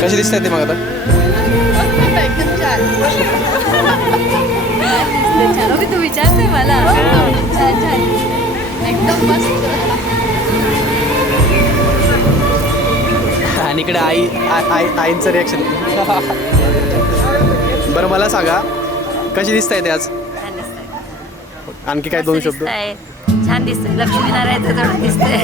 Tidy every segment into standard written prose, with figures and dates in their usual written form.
कशी दिसत आहे ते मग आता? एकदम छान. छान. ओके, तू विचारते मला. छान छान एकदम मस्त. आणि इकडे आईंचं रिॲक्शन. बरं मला सांगा कशी दिसत आहे ते आज? छान दिसतंय. आणखी काय दोन शब्द? छान दिसतंय. लक्ष्मीनारायणचं थोडं दिसतंय.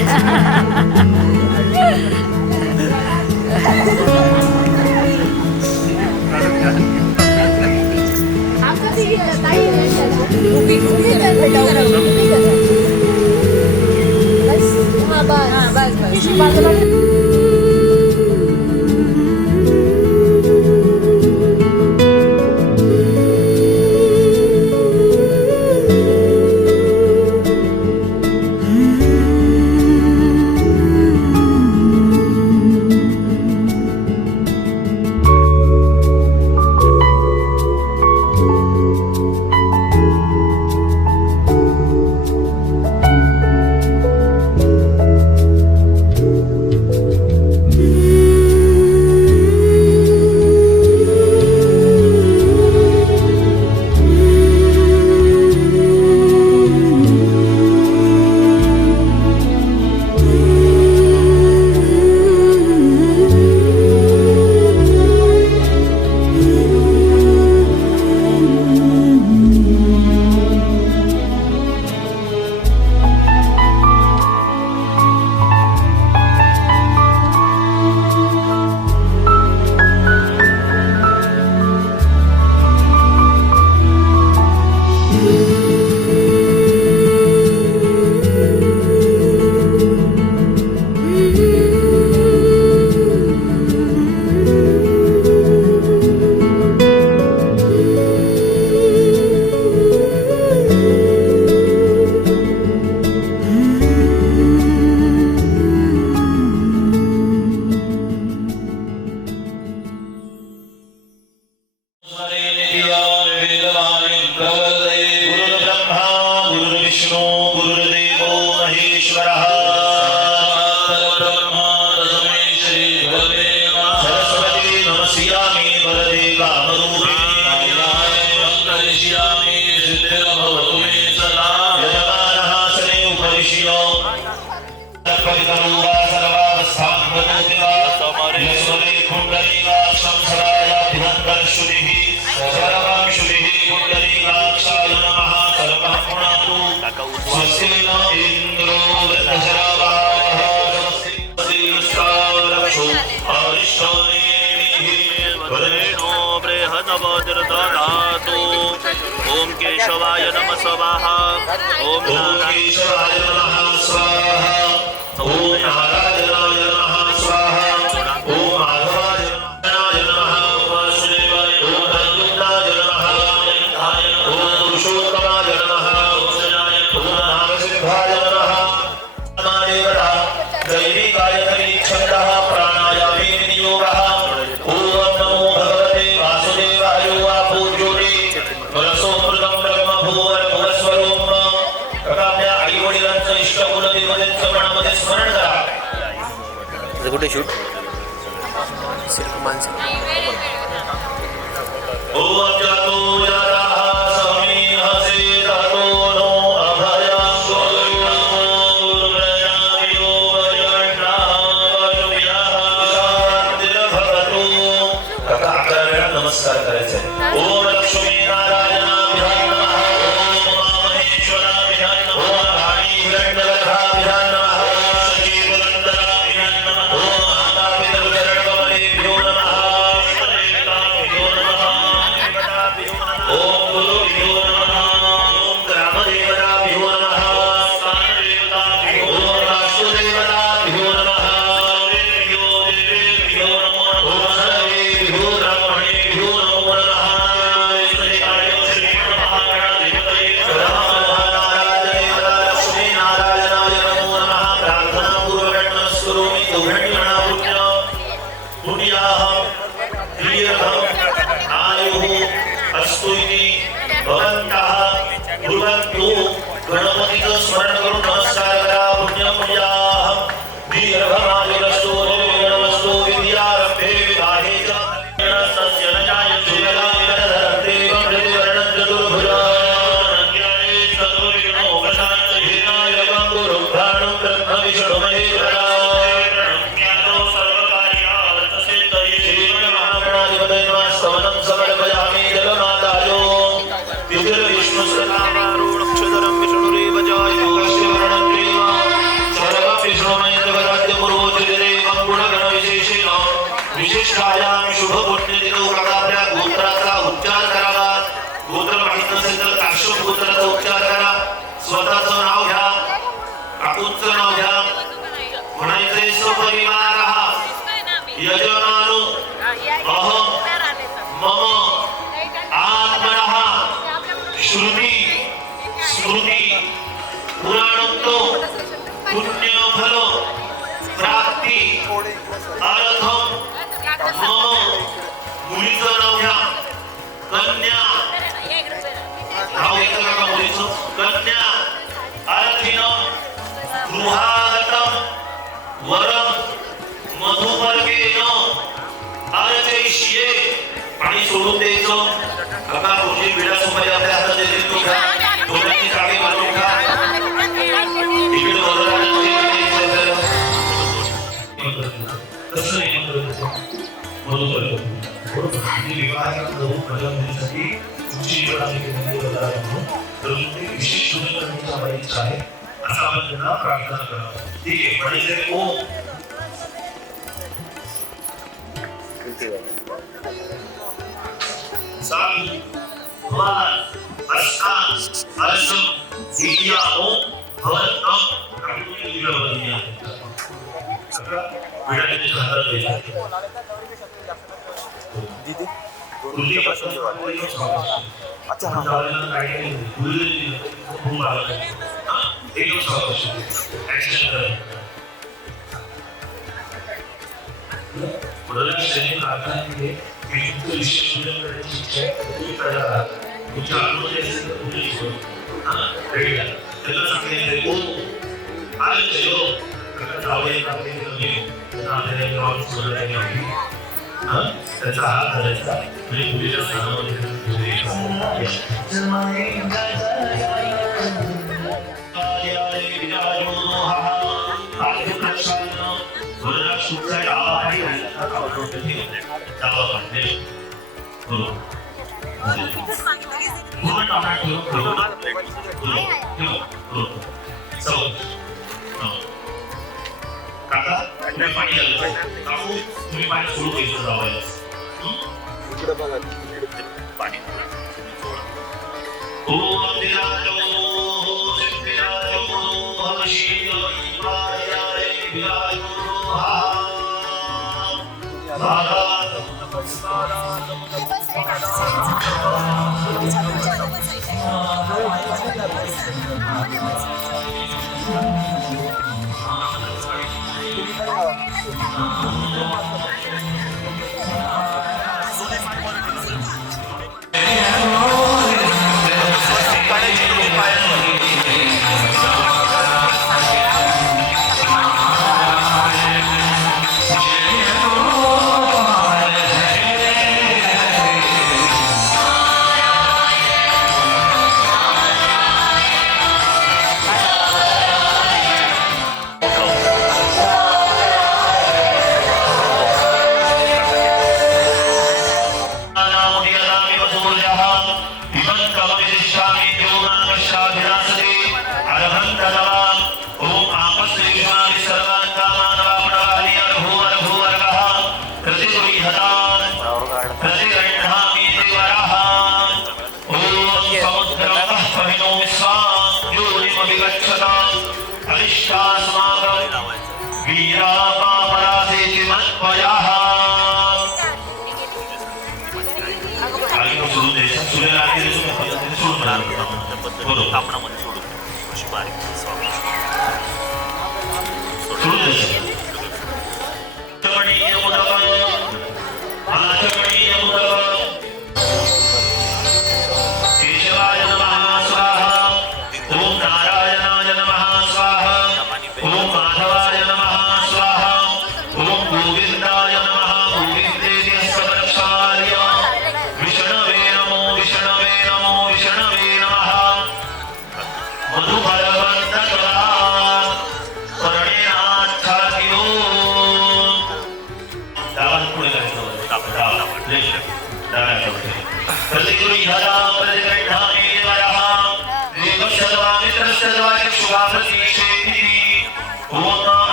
ओम केशवाय नमः स्वाहा. ओम केशवाय नमः स्वाहा. ओम नारायणाय नमः स्वाहा. ओम माधवाय नमः. ओम वासुदेवाय नमः. ओम अच्युताय नमः. ओम पुरुषोत्तमाय नमः. ओम नामसिंहाय नमः. नामदेवता दैविकाय छन्दः प्राणायामे विनियोगः. ओम नमो भगवते वासुदेवाय वापूज्योति वरसोमृतं ब्रह्मभूवर भुवस्वरूप. आपल्या आई वडिलांचं इष्ट कुलदेवतेचं मनामध्ये स्मरण करा. कुठे शूट? ओम जातो याराः स्वामी हसे जातो नो अभया गुरुप्रजायो वयण्णाः वयुयाः शान्तिर्भवतु. कथा अकरा नमस्कार करायचा आहे. ओम लक्ष्मी नारायणाभ्यां नमः. ओम महेश्वराभ्यां नमः. ओम वाणी हिरण्यगर्भाभ्यां नमः. सजीववन्दनाभ्यां नमः. ओम आदापितरुचरणकमलेभ्यो नमः. श्रीकाभ्यो नमः. ओम गुरुभ्यो नमः. ओम ग्रामदेवताभ्यो नमः. स्थानदेवताभ्यो. ओम वासुदेवताभ्यो नमः. देवेभ्यो नमो नमः. ओम सर्वेभ्यो ब्राह्मणेभ्यो नमो नमः. श्रीकाय श्री महागणाधिपतये लक्ष्मी नारायणाय नमो नमः. प्रार्थना पूर्वकं करोमि. तुभ्यं पुण्याः दीर्घम् आयुः अस्तु इति भवन्तः कुर्वन्तु. गणपतीचं स्मरण करून नमस्कार करा. पुण्यपुण्याः दीर्घमायुरस्तु निर्विघ्नमस्तु. विद्यारंभे विवाहे विशेषतः शुभ पुण्यदिनों आपल्या गोत्राचा उच्चार करावा. गोत्र माहित नसेल तर काश्यप गोत्राचा उच्चार करा. स्वतःचं नाव घ्या, काकूचं नाव घ्या. म्हणायचे सपरिवारः यजमानो अहं मम आत्मनः श्रुती स्मृती पुराणोक्तो पुण्यफल प्राप्ती अर्थम मम. मुलीचं नाव घ्या. कन्या नाव घेतलं का मुलीचं? कन्या अर्थीनं गृहागतम वरम मधुपर्गेन अर्चयिष्ये. पाणी सोडून द्यायचं. काका तुझी पिढ्यासमोर आपल्या हातात देतील तो घ्या. दोघांनी जागे बांधून घ्या. इकडे वरदानाची कसं विशेष इच्छा आहे असं आपण त्यांना प्रार्थना करावं. ठीक आहे. म्हणजे ओम साई मान अस्ता अर्शम दिया ओम भवतम काकुली दिव्या सगळं विडाचे हातात द्यायचे. दीदी कुल्ली पासून अच्छा हां त्याचा हात धरायचा आणि मुलीच्या स्थानामध्ये काका पाणी आलं. काकू तुम्ही पाणी सुरू घ्यायचं जावं. इकडे बघा पाणी ओम विराजो सिद्धिराजो भवशीलो विवायारे विराजो हा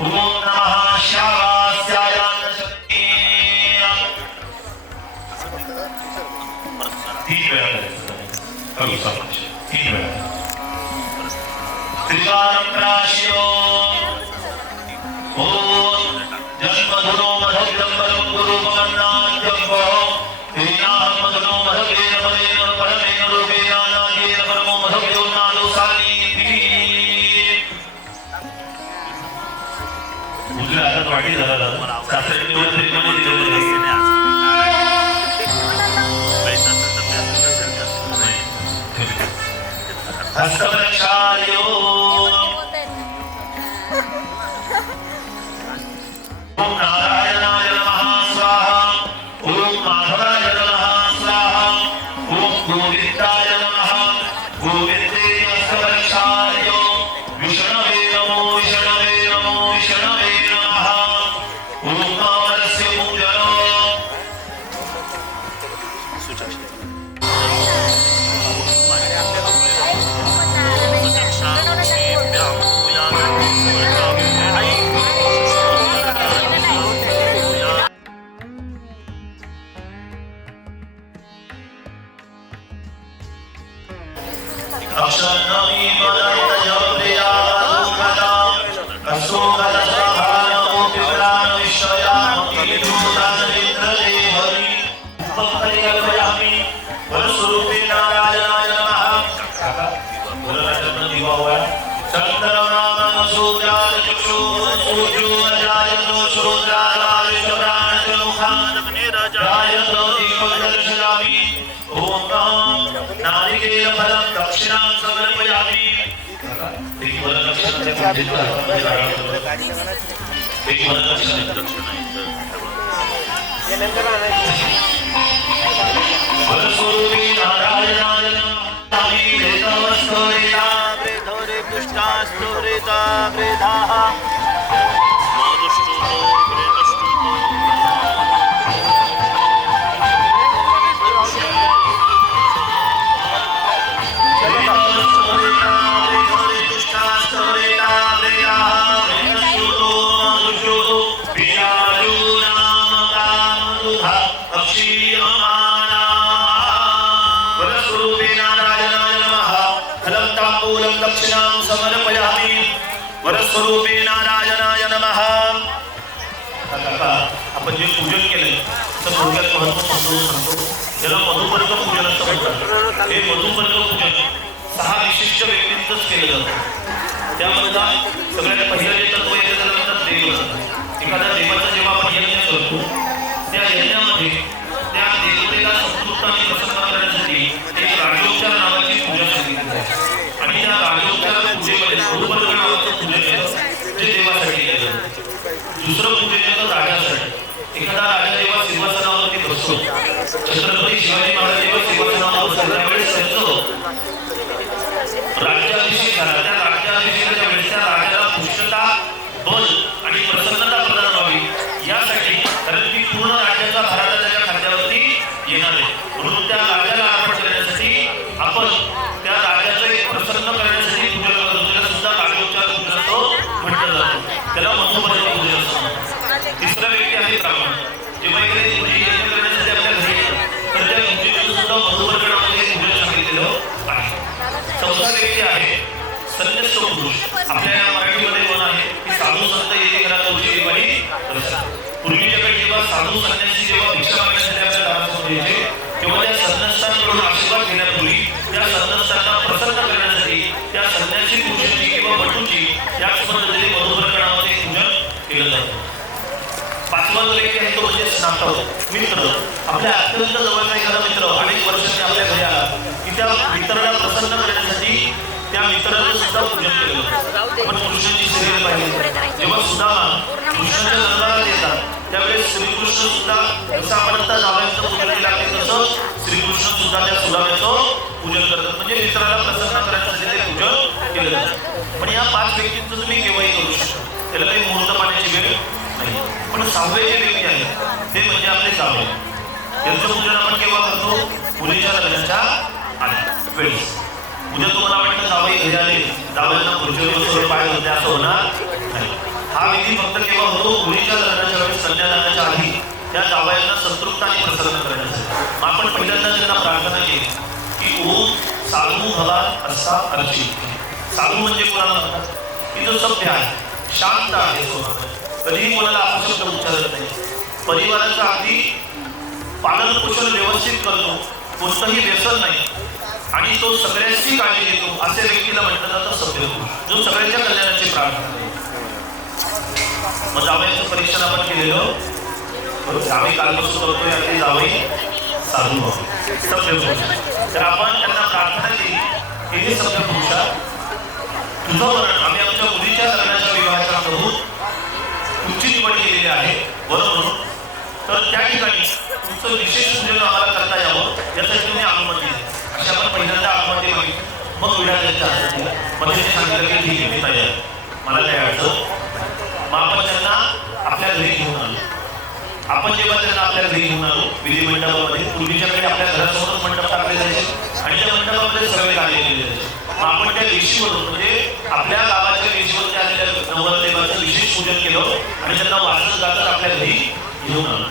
ओम नमः घराला सासऱ्याने निवडून ट्रीटमेंट दिलेलं नाही. हस्तप्रक्षाल्यो ओम नारायणाय नमः स्वाहा ओम माधवाय नमः स्वाहा ओम गोविंदाय नमः गोविंदे हस्तप्रक्षाल्यो विष्णवे नमो विष्णवे नमो विष्णवे नमः ओम नामस्य पूजनो अक्षरनमी मदन्तयप्रिया सुखदा असोगलसभानो विप्राण विश्वयामकिभूतानिन्द्रदे हरि भक्तयल्पयामि वरस्वरूपे नारायणाय नमः वरराजन दिवा हुआ चन्द्रनाम सूर्याय चक्षु सूर्योदयायतो श्रोत्राय प्राणमुखान् जायतो दीपदर्शयामि ओम नारिकेल फलं दक्षिणां समर्पयामि एक वरदक्षिणा वरस्वरूपे नारायणाय नमः वेदवस्तोरिता वृद्धोरे पुष्टास्तोरिता वृद्धाः वरस्वरूपे नारायणाय नमः. आपण जे पूजन केलं तर थोडक्यात महत्व समजून सांगतो. याला मधुपर्क पूजन असं म्हणतात. हे मधुपर्क पूजन 6 विशिष्ट व्यक्तींचंच केलं जातं. त्यामधला सगळ्यात पहिलं जे तत्व येतं त्याला म्हणतात देव. एखाद्या देवाचा जेव्हा आपण यज्ञ करतो त्या यज्ञामध्ये त्या देवतेला संतुष्ट आणि प्रसन्न करण्यासाठी एक राजोपचार नावाची पूजा सांगितली जाते. आणि त्या राजोपचार पूजेमध्ये मधुपर्क नावाचं पूजन येतं जे देवासाठी केलं. दुसरं पूजन येतं राजासाठी. एखादा राजा जेव्हा सिंहासनावरती बसतो, छत्रपती शिवाजी महाराज जेव्हा सिंहासनावर बसल्या वेळेस त्यांचं राज्याभिषेक झाला. त्या राज्याभिषेकाच्या वेळेस त्या राजाला पुष्टता, बल आणि प्रसन्नता प्रदान व्हावी यासाठी, कारण ती पूर्ण राज्याचा भारत त्याच्या खात्यावरती येणार आहे, म्हणून त्या राजाला अर्पण करण्यासाठी आपण त्या राजाचं एक प्रसन्न करण्यासाठी पूजन करतो. त्याला सुद्धा राजोपचार पूजन म्हटलं जातं. त्याला मधुपर्क पूजन असतं. तिसरा व्यक्ती आहे ब्राह्मण. जेव्हा इकडे पूजा यज्ञ करण्यासाठी आपल्या घरी येतात तर त्या पूजेचं सुद्धा मधुपर्कणामध्ये पूजन सांगितलेलं आहे. चौथा व्यक्ती आहे संन्यस्त पुरुष. आपल्या या मराठीमध्ये म्हण आहे की साधू संत येथे घरात तुझी दिवाळी करतात. पूर्वीच्या काळी जेव्हा साधू संन्यासी जेव्हा भिक्षा मागण्यासाठी आपल्या दारासमोर यायचे तेव्हा त्या संन्यासांकडून आशीर्वाद घेण्यापूर्वी त्या संन्यासांना प्रसन्न करण्यासाठी त्या संन्यासी पुरुषांची किंवा भटूंची याच पद्धतीने मधुपर्कणामध्ये पूजन केलं जातं. पाचवा व्यक्ती आहे तो म्हणजे स्नातक मित्र. आपल्या अत्यंत जवळचा एखादा मित्र अनेक वर्षांनी आपल्या घरी आला की त्या मित्राला प्रसन्न करण्यासाठी त्या मित्राला सुद्धा पूजन केलं जातं. आपण कृष्णाची सिरियल पाहिली. जेव्हा सुदामा कृष्णाच्या लग्नाला येतात त्यावेळेस श्रीकृष्ण सुद्धा जसं आपण आता जावयांचं पूजन केलं आहे तसं श्रीकृष्ण सुद्धा त्या सुदाम्याचं पूजन करतात. म्हणजे मित्राला प्रसन्न करण्यासाठी ते पूजन केलं जातं. पण या 5 व्यक्तींचं तुम्ही केव्हाही करू शकता. त्याला काही मुहूर्त पाण्याची वेळ नाही. पण 6वे जे व्यक्ती आहेत ते म्हणजे आपले जावई. यांचं पूजन आपण केव्हा करतो? मुलीच्या लग्नाच्या वेळेस. उद्या तुम्हाला वाटतं जावई घरी आले, जावयांना खुर्चीवर पाय होते असं होणार नाही. हा विधी फक्त केव्हा होतो? मुलीच्या लग्नाच्या वेळेस, कन्यादानाच्या आधी त्या जावयांना संतृप्त आणि प्रसन्न करण्यासाठी. आपण पहिल्यांदा त्यांना प्रार्थना केली की ओम साधू भवा असा अर्ची. साधू म्हणजे कोणाला म्हणतात की जो सभ्य आहे, शांत आहे, कधीही कोणाला अपशब्द उच्चारत नाही, परिवाराचं अगदी पालन पोषण व्यवस्थित करतो, कोणतंही व्यसन नाही आणि तो सगळ्यांची काळजी घेतो अशा व्यक्तीला म्हटलं जातं सभ्य पुरुष, जो सगळ्यांच्या कल्याणाची प्रार्थना करतो. मग जावयाचं परीक्षण आपण केलेलं बरोबर. आम्ही कालपासून करतोय अगदी जावई साधू भाऊ. तर आपण त्यांना प्रार्थना केली की हे सभ्य पुरुषा तुझं वरण आम्ही आमच्या मुलीच्या लग्नाच्या विवाहाच्या प्रभू तुमची निवड केलेली आहे बरोबर. तर त्या ठिकाणी तुमचं विशेष पूजन आम्हाला करता यावं यासाठी तुम्ही अनुमती दिली. अशी आपण पहिल्यांदा अनुमती मागितली. मग विडा त्यांच्या हातात दिला. मग त्यांनी सांगितलं की ठीक आहे मी तयार, मला काय अडचण. मग आपण त्यांना आपल्या घरी घेऊन आलो. आपण जेव्हा त्यांना आपल्या घरी घेऊन आलो विधी मंडपामध्ये, पूर्वीच्याकडे आपल्या घरासमोरच मंडप टाकले जायचे आणि त्या मंडपामध्ये सगळे गाणे गेले जायचे. मग आपण त्या वेशीवरून म्हणजे आपल्या गावाच्या वेशीवरती आलेल्या नवरदेवाचं विशेष पूजन केलं आणि त्यांना वाचत गाजत आपल्या घरी घेऊन आलो.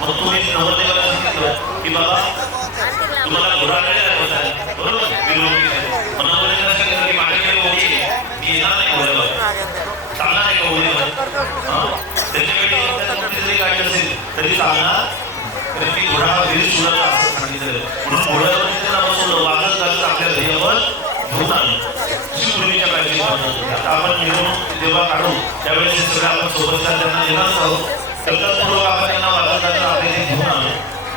मग तुम्ही नवरदेवाला सांगितलं की बाबा तुम्हाला घोडाकडे जायचं बरोबर. मग नवरदेवाला सांगितलं की माझ्याकडे ओळी मी येणार नाही घोड्यावर, चालणार नाही का घोड्यावर. त्याच्याकडे जरी गाडी असेल तरी चालणार, तर ती घोडा घरी सुरत असं सांगितलं. म्हणून घोड्यावर त्यांना बसवलं, वाजत गाजत आपल्या घरावर घेऊन आलो. अशी पूर्वीच्या काळजी आता आपण मिरवणूक जेव्हा काढू त्यावेळेस हे सगळं आपण सोबत त्यांना येणार आहोत. त्याच्यापूर्वी आपण त्यांना वाजत गाजत आपल्या घरी घेऊन आलो.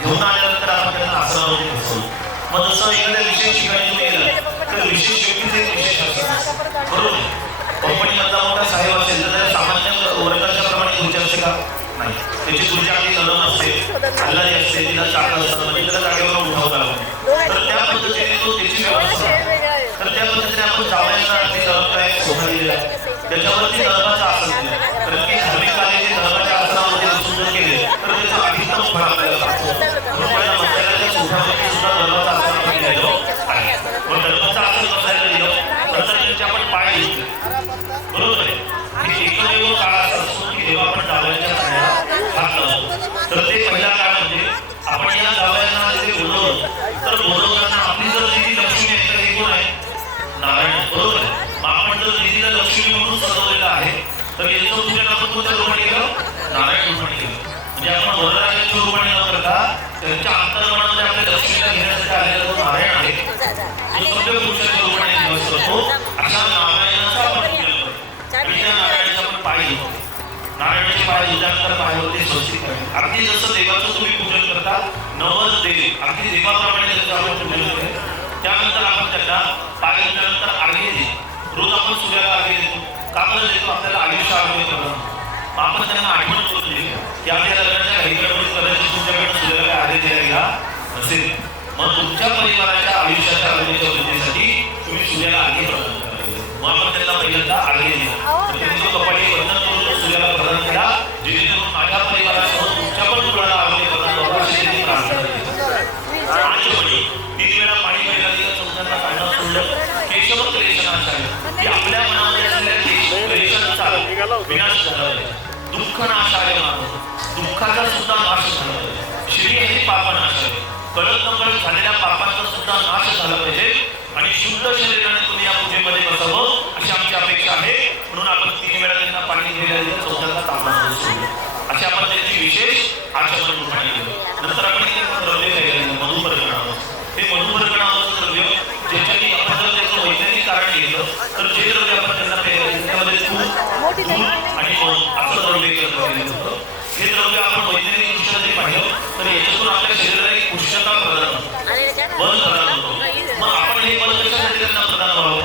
घेऊन आल्यानंतर आपण त्यांना आसनावरती बसवलं. मग जसं एखाद्या विशेष ठिकाणी तुम्ही गेला तर विशेष व्यक्तीचे एक विशेष असतात बरोबर. कंपनीमधला मोठा साहेब असेल तर सामान्य वर्गाच्या प्रमाणे खुर्ची असते का नाही. त्याची खुर्ची आपली नरम असते, हल्लारी असते, तिला चाक असतं म्हणजे त्याला जागेवर उठावं लागतं. तर त्या पद्धतीने तो त्याची व्यवस्था. तर त्या पद्धतीने आपण जावयाला अगदी काय सोहळा दिलेला आहे त्याच्यावरती दरबाचं आसन दिलं. कारण की धार्मिक कार्याचे दरबाच्या आसनामध्ये सुंदर केले तर त्याचं अधिकतम फळ आपल्याला लागतं. म्हणून माझ्या मंदिराच्या सोहळ्यामध्ये सुद्धा दरबाचं आसन आपण दिलेलं आहे. मग दरबाचं आसन बसायला दिलं तर त्यांचे आपण पाय घेतले बरोबर आहे. हे एकमेव काळ असा असतो की जेव्हा आपण जावयाच्या पायाला हात लावतो. तर ते पहिला काळ म्हणजे आपण या जावयांना जे बोलवलं तर बोलवताना आपली जर दिदी लक्ष्मी आहे तर हे कोण आहे नारायण बरोबर आहे. मग आपण जर दिदीला लक्ष्मी म्हणून सजवलेलं आहे तर याचं पूजन आपण कोणत्या रूपाने केलं नारायण रूपाने केलं. म्हणजे आपण वरराजाच्या रूपाने न करता त्यांच्या अंतर्मनामध्ये आपल्या लक्ष्मीला घेण्यासाठी आलेला जो नारायण आहे तो सभ्य पुरुषाच्या रूपाने निवास करतो. अशा नारायणाचं आपण पूजन करतो आणि त्या नारायणाचे आपण पाय घेतो. नारायणाचे पाय उजाडकर पायावरती स्वस्तिक करणे. अगदी जसं देवाचं तुम्ही पूजन करता नवस देव अगदी देवाप्रमाणे त्याचं आपण पूजन करतो. त्यानंतर आपण त्यांना पाय घेतल्यानंतर अर्घ्य देतो. रोज आपण सूर्याला अर्घ्य देतो. का बरं देतो? आपल्याला आयुष्य अर्घ्य करणं. आपण त्यांना आठवण करून दिली की आपल्या लग्नाच्या काही गडबडीत करायची तुमच्याकडे सूर्याला अर्घ्य द्यायला नसेल. मग तुमच्या परिवाराच्या आयुष्याच्या अर्घ्याच्या वृद्धीसाठी तुम्ही सूर्याला अर्घ्य प्रदान करा. मग आपण त्यांना पहिल्यांदा अर्घ्य दिला. त्यांनी जो कपाटी वर्णन करून सूर्याला प्रदान केला जेणेकरून माझ्या परिवारासह तुमच्या पण मुलाला अर्घ्य प्रदान व्हावं अशी त्यांनी प्रार्थना केली. आणि 3 वेळा पाणी प्यायला दिलं, चौथ्यांदा काढणं सोडलं. केशव क्लेशनाशाय की आपल्या मनामध्ये असलेल्या क्लेशांचा विनाश झाला पाहिजे. दुःख नाशाय मानव दुःखाचा सुद्धा नाश झाला पाहिजे. श्री हे पापनाशाय कळत नकळत झालेल्या पापांचा सुद्धा नाश झाला पाहिजे आणि शुद्ध शरीराने तुम्ही या पूजेमध्ये बसावं अशी आमची अपेक्षा आहे. म्हणून आपण 3 वेळा त्यांना पाणी घ्यायला दिलं, चौथ्यांदा तापमान सोडलं. अशी आपण त्याची विशेष आचरण रूपाने केलं. नंतर आपण द्रव्य घ्यायला मधुपर्कणावर. हे मधुपर्कणावरचं द्रव्य ज्याच्याने आपण जर त्याचं वैज्ञानिक कारण घेतलं तर जे द्रव्य आपण त्यांना प्यायला त्यामध्ये दूध आणि असं द्रव्य केलं होतं. हे द्रव्य आपण वैज्ञानिक दृष्ट्या जरी पाहिलं तर याच्यातून आपल्या शरीराला एक पुष्टता प्रदान होतो, बल प्रदान होतो. मग आपण हे बल कशासाठी त्यांना प्रदान व्हावं?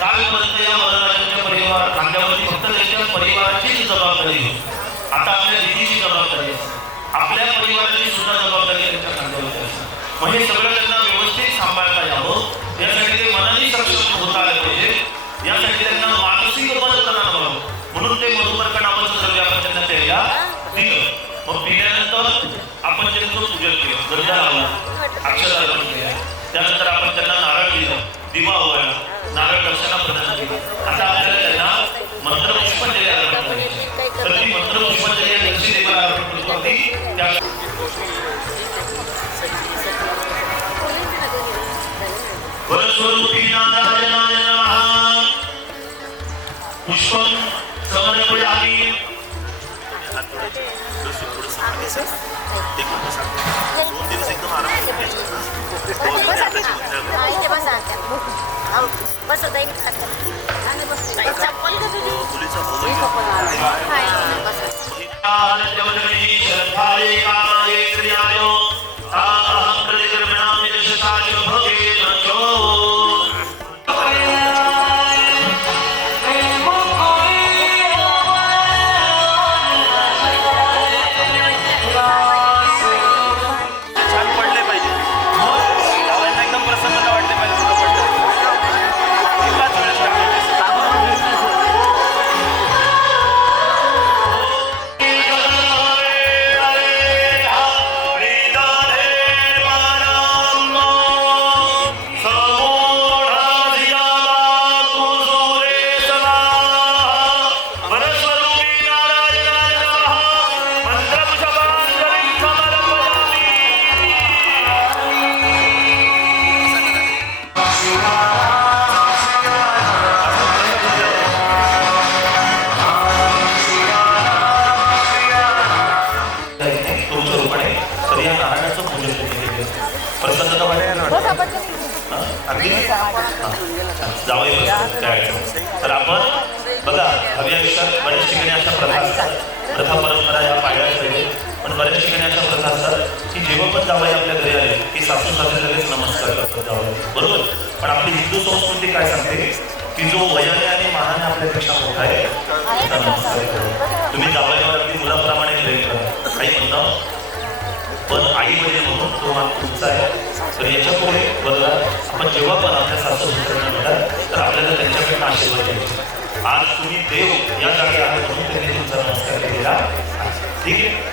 कालपर्यंत या वरराजाच्या परिवार खांद्यावरती फक्त त्यांच्या परिवाराचीच जबाबदारी होती. आता आपल्या दिदीची जबाबदारी आहे, आपल्या परिवाराची सुद्धा जबाबदारी त्यांच्या खांद्यावरती असते. मग हे सगळं त्यांना व्यवस्थित सांभाळता यावं यासाठी ते मनाने सक्षम होता आले पाहिजे. यासाठी त्यांना मानसिक बल प्रदान व्हावं म्हणून ते मधुपर्क नावाचं द्रव्य आपण त्यांना प्यायला दिलं. मग पिल्यानंतर आपण त्यांचं पूजन केलं, गरजा लावला, अक्षता अर्पण केल्या. त्यानंतर आपण त्यांना नारळ दिलं, दिवा ओवाळला, नारळ दर्शना प्रदान केलं. आता आपल्याला त्यांना मंत्रपुष्पांजली अर्पण करायची. तर ती मंत्रपुष्पांजली लक्ष्मी देवाला अर्पण करतो आम्ही. त्या वरस्वरूपी नारायणाय नमः पुष्पं समर्पयामि. एकदम आराम बस जाईल चप्पल का तुझी मुलीचा छान पडले पाहिजे गावांना एकदम प्रसन्नता वाटली पाहिजे तुला पडलं एकाच वेळेस तुमच्या रूपाने तर या नारायणाचं पूजन तुम्ही केलं प्रसन्नता वाटेल अगदी जावं तर आपण बघा हवी आयुष्यात बऱ्याच ठिकाणी अशा प्रथा असतात प्रथा परंपरा या पाळल्या पाहिजे पण बऱ्याच ठिकाणी अशा प्रथा असतात की जेव्हा पण जावई आपल्या घरी आले की सासू सासरे लगेच नमस्कार करतात जावई बरोबर पण आपली हिंदू संस्कृती काय सांगते की जो वयाने आणि मानाने आपल्यापेक्षा मोठा आहे त्याचा नमस्कार करा तुम्ही जावईवर अगदी मुलाप्रमाणे प्रेम करा काही म्हणता पण आई वडील म्हणून तो मान तुमचा आहे तर याच्या पुढे बघा आपण जेव्हा पण आपल्या सासू सासऱ्यांना भेटाल तर आपल्याला त्यांच्याकडनं आशीर्वाद घ्यायचे आज तुम्ही देव या जागी आहात म्हणून त्यांनी तुमचा नमस्कार केलेला आहे. ठीक आहे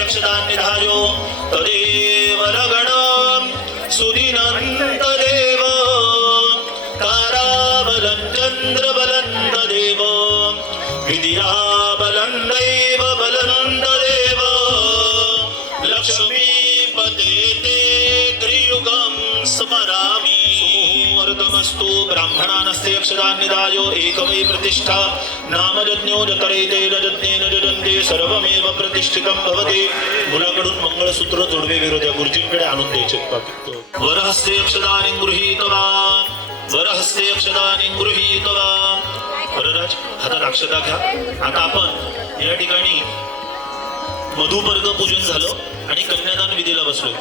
अक्षदान्निधायो तदेव रगणं सुदिनन्तदेव ताराबलं चन्द्रबलं तदेव विद्याबलं दैव बलं तदेव लक्ष्मीपते ते त्रियुगं स्मरामि मुहूर्तमस्तु ब्राह्मणानस्ते अक्षदान्निधायो एकमै प्रतिष्ठा नामयज्ञो जतरेते रजज्ञेन जजन्ते सर्वमेव प्रतिष्ठितं भवति मुलाकडून मंगळसूत्र जोडवे विरोध्या गुरुजींकडे आणून द्यायचे बाकी वरहस्ते अक्षदानि गृहीत्वा वरहस्ते अक्षदानि गृहीत्वा वरराज हातात अक्षता घ्या आता आपण या ठिकाणी मधुपर्ग पूजन झालं आणि कन्यादान विधीला बसलोय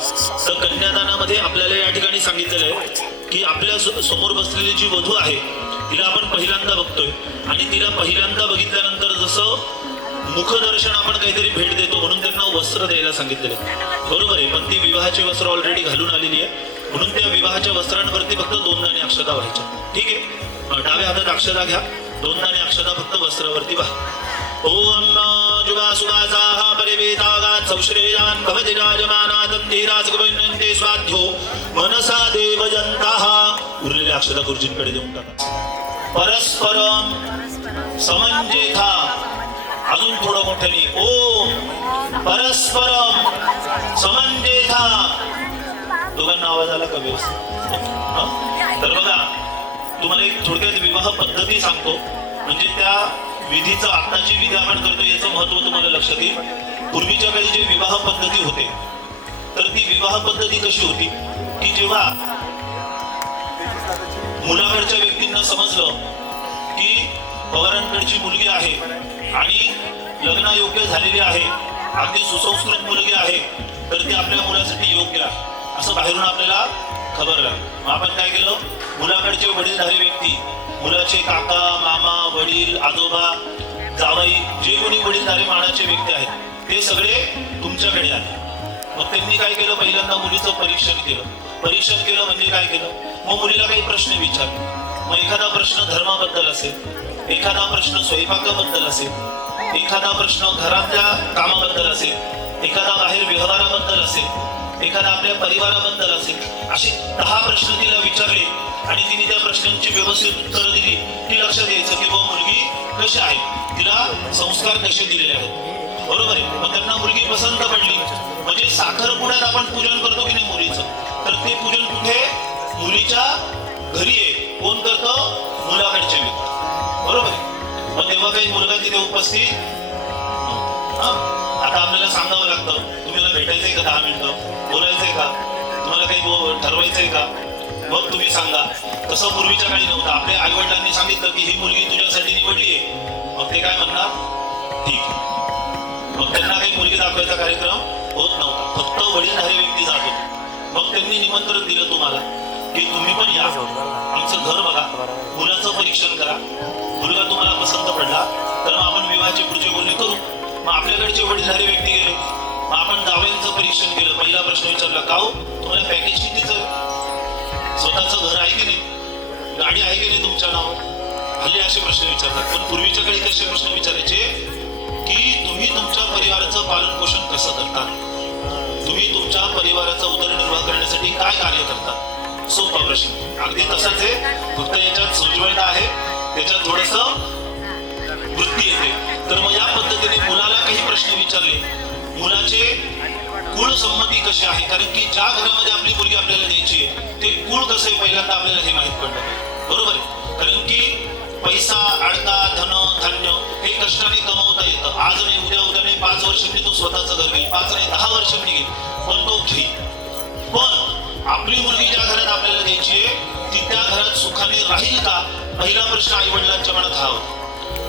तर कन्यादानामध्ये आपल्याला या ठिकाणी सांगितलेलं आहे की आपल्या समोर बसलेली जी वधू आहे तिला आपण पहिल्यांदा बघतोय आणि तिला पहिल्यांदा बघितल्यानंतर जसं मुखदर्शन आपण काहीतरी भेट देतो म्हणून त्यांना वस्त्र द्यायला सांगितलेले बरोबर आहे पण ती विवाहाचे वस्त्र ऑलरेडी घालून आलेली आहे म्हणून त्या विवाहाच्या वस्त्रांवरती फक्त 2 दाणे अक्षता व्हायच्या ठीक आहे डाव्या हातात अक्षता घ्या 2 दाणे अक्षता फक्त वस्त्रावरती व्हा ओम जुवा सुवासाः परिवेदागात् सौश्रेयान् भवति राजमानादन्तिराजगवन्यन्ते स्वाध्यो मनसा देवयन्ताः उरलेल्या अक्षता गुरुजींकडे देऊन टाका परस्परम समंजेथा अजून थोडं मोठ्याने ओम परस्परम समंजेथा. दोघांना आवाज आला का व्यवस्थित? तर बघा, तुम्हाला एक थोडक्यात विवाह पद्धती सांगतो, म्हणजे त्या विधीचं आत्ताची विधी आपण करतो याचं महत्व तुम्हाला लक्षात येईल. पूर्वीच्या काळी जे विवाह पद्धती होते, तर ती विवाह पद्धती कशी होती की जेव्हा मुलाकडच्या व्यक्तींना समजलं की पवारांकडची मुलगी आहे आणि लग्नायोग्य झालेली आहे, अगदी सुसंस्कृत मुलगी आहे, तर ती आपल्या मुलासाठी योग्य आहे असं बाहेरून आपल्याला खबर लागली. मग आपण काय केलं, मुलाकडचे वडीलधारी व्यक्ती, मुलाचे काका, मामा, वडील, आजोबा, जावई, जे कोणी वडीलधारी मानाचे व्यक्ती आहेत ते सगळे तुमच्याकडे आले. मग त्यांनी काय केलं, पहिल्यांदा मुलीचं परीक्षण केलं. परीक्षण केलं म्हणजे काय केलं, मग मुलीला काही प्रश्न विचारले. मग एखादा प्रश्न धर्माबद्दल असेल, एखादा प्रश्न स्वयंपाकाबद्दल असेल, एखादा प्रश्न घरातल्या कामाबद्दल असेल, एखादा बाहेर व्यवहाराबद्दल असेल, एखादा आपल्या परिवाराबद्दल असेल, असे 10 प्रश्न तिला विचारले आणि तिने त्या प्रश्नांची व्यवस्थित उत्तरं दिली की लक्षात यायचं की बाबा मुलगी कशी आहे, तिला संस्कार कसे दिलेले आहेत, बरोबर आहे. मग त्यांना मुलगी पसंत पडली. म्हणजे साखरपुड्यात आपण पूजन करतो की नाही मुलीचं, तर ते पूजन कुठे, मुलीच्या घरी आहे. कोण करतं, मुलाकडचे व्यक्ती, बरोबर आहे. मग तेव्हा काही मुलगा तिथे उपस्थित. आता आपल्याला सांगावं लागतं, तुम्हाला भेटायचंय का, 10 मिनिटं बोलायचंय का, तुम्हाला काही ठरवायचंय का, मग तुम्ही सांगा. तसं पूर्वीच्या काळी नव्हतं. आपल्या आई वडिलांनी सांगितलं की ही मुलगी तुझ्यासाठी निवडली आहे, मग ते काय म्हणणार, ठीक आहे. मग त्यांना काही मुलगी दाखवायचा कार्यक्रम होत नव्हता, फक्त वडीलधारी व्यक्ती जात होते. मग त्यांनी निमंत्रण दिलं तुम्हाला की तुम्ही पण या, आमचं घर बघा, मुलाचं परीक्षण करा. मुलगा तुम्हाला पसंत पडला तर मग आपण विवाहाचे पुढचे बोलणे करू. मग आपल्याकडचे वडीलधारी व्यक्ती गेले, मग आपण जावयांचं परीक्षण केलं. पहिला प्रश्न विचारला, का हो तुम्हाला पॅकेज कितीचं, स्वतःचं घर आहे की नाही, गाडी आहे की नाही तुमच्या नावावर, हल्ली असे प्रश्न विचारतात. पण पूर्वीच्या काळी कसे प्रश्न विचारायचे की तुम्ही तुमच्या परिवाराचं पालन पोषण कसं करता, तुम्ही तुमच्या परिवाराचा उदरनिर्वाह करण्यासाठी काय कार्य करता. सोपा प्रश्न, अगदी तसंच आहे, फक्त याच्यात सुजवळता आहे, त्याच्यात थोडस वृत्ती येते. तर मग या पद्धतीने मुलाला काही प्रश्न विचारले, मुलाचे कुळ संमती कशी आहे, कारण की ज्या घरामध्ये आपली मुलगी आपल्याला द्यायची आहे ते कुळ कसं आहे पहिल्यांदा आपल्याला हे माहीत पडलं, बरोबर आहे. कारण की पैसा, अडका, धन, धान्य हे कष्टाने कमवता येतं. आज नाही, उद्या नाही, 5 वर्षांनी तो स्वतःचं घर घेईल, 5 नाही 10 वर्षांनी घेईल, पण तो घेईल. पण आपली मुलगी ज्या घरात आपल्याला द्यायची आहे ती त्या घरात सुखाने राहील का, पहिला प्रश्न आई वडिलांच्या मनात हा होता.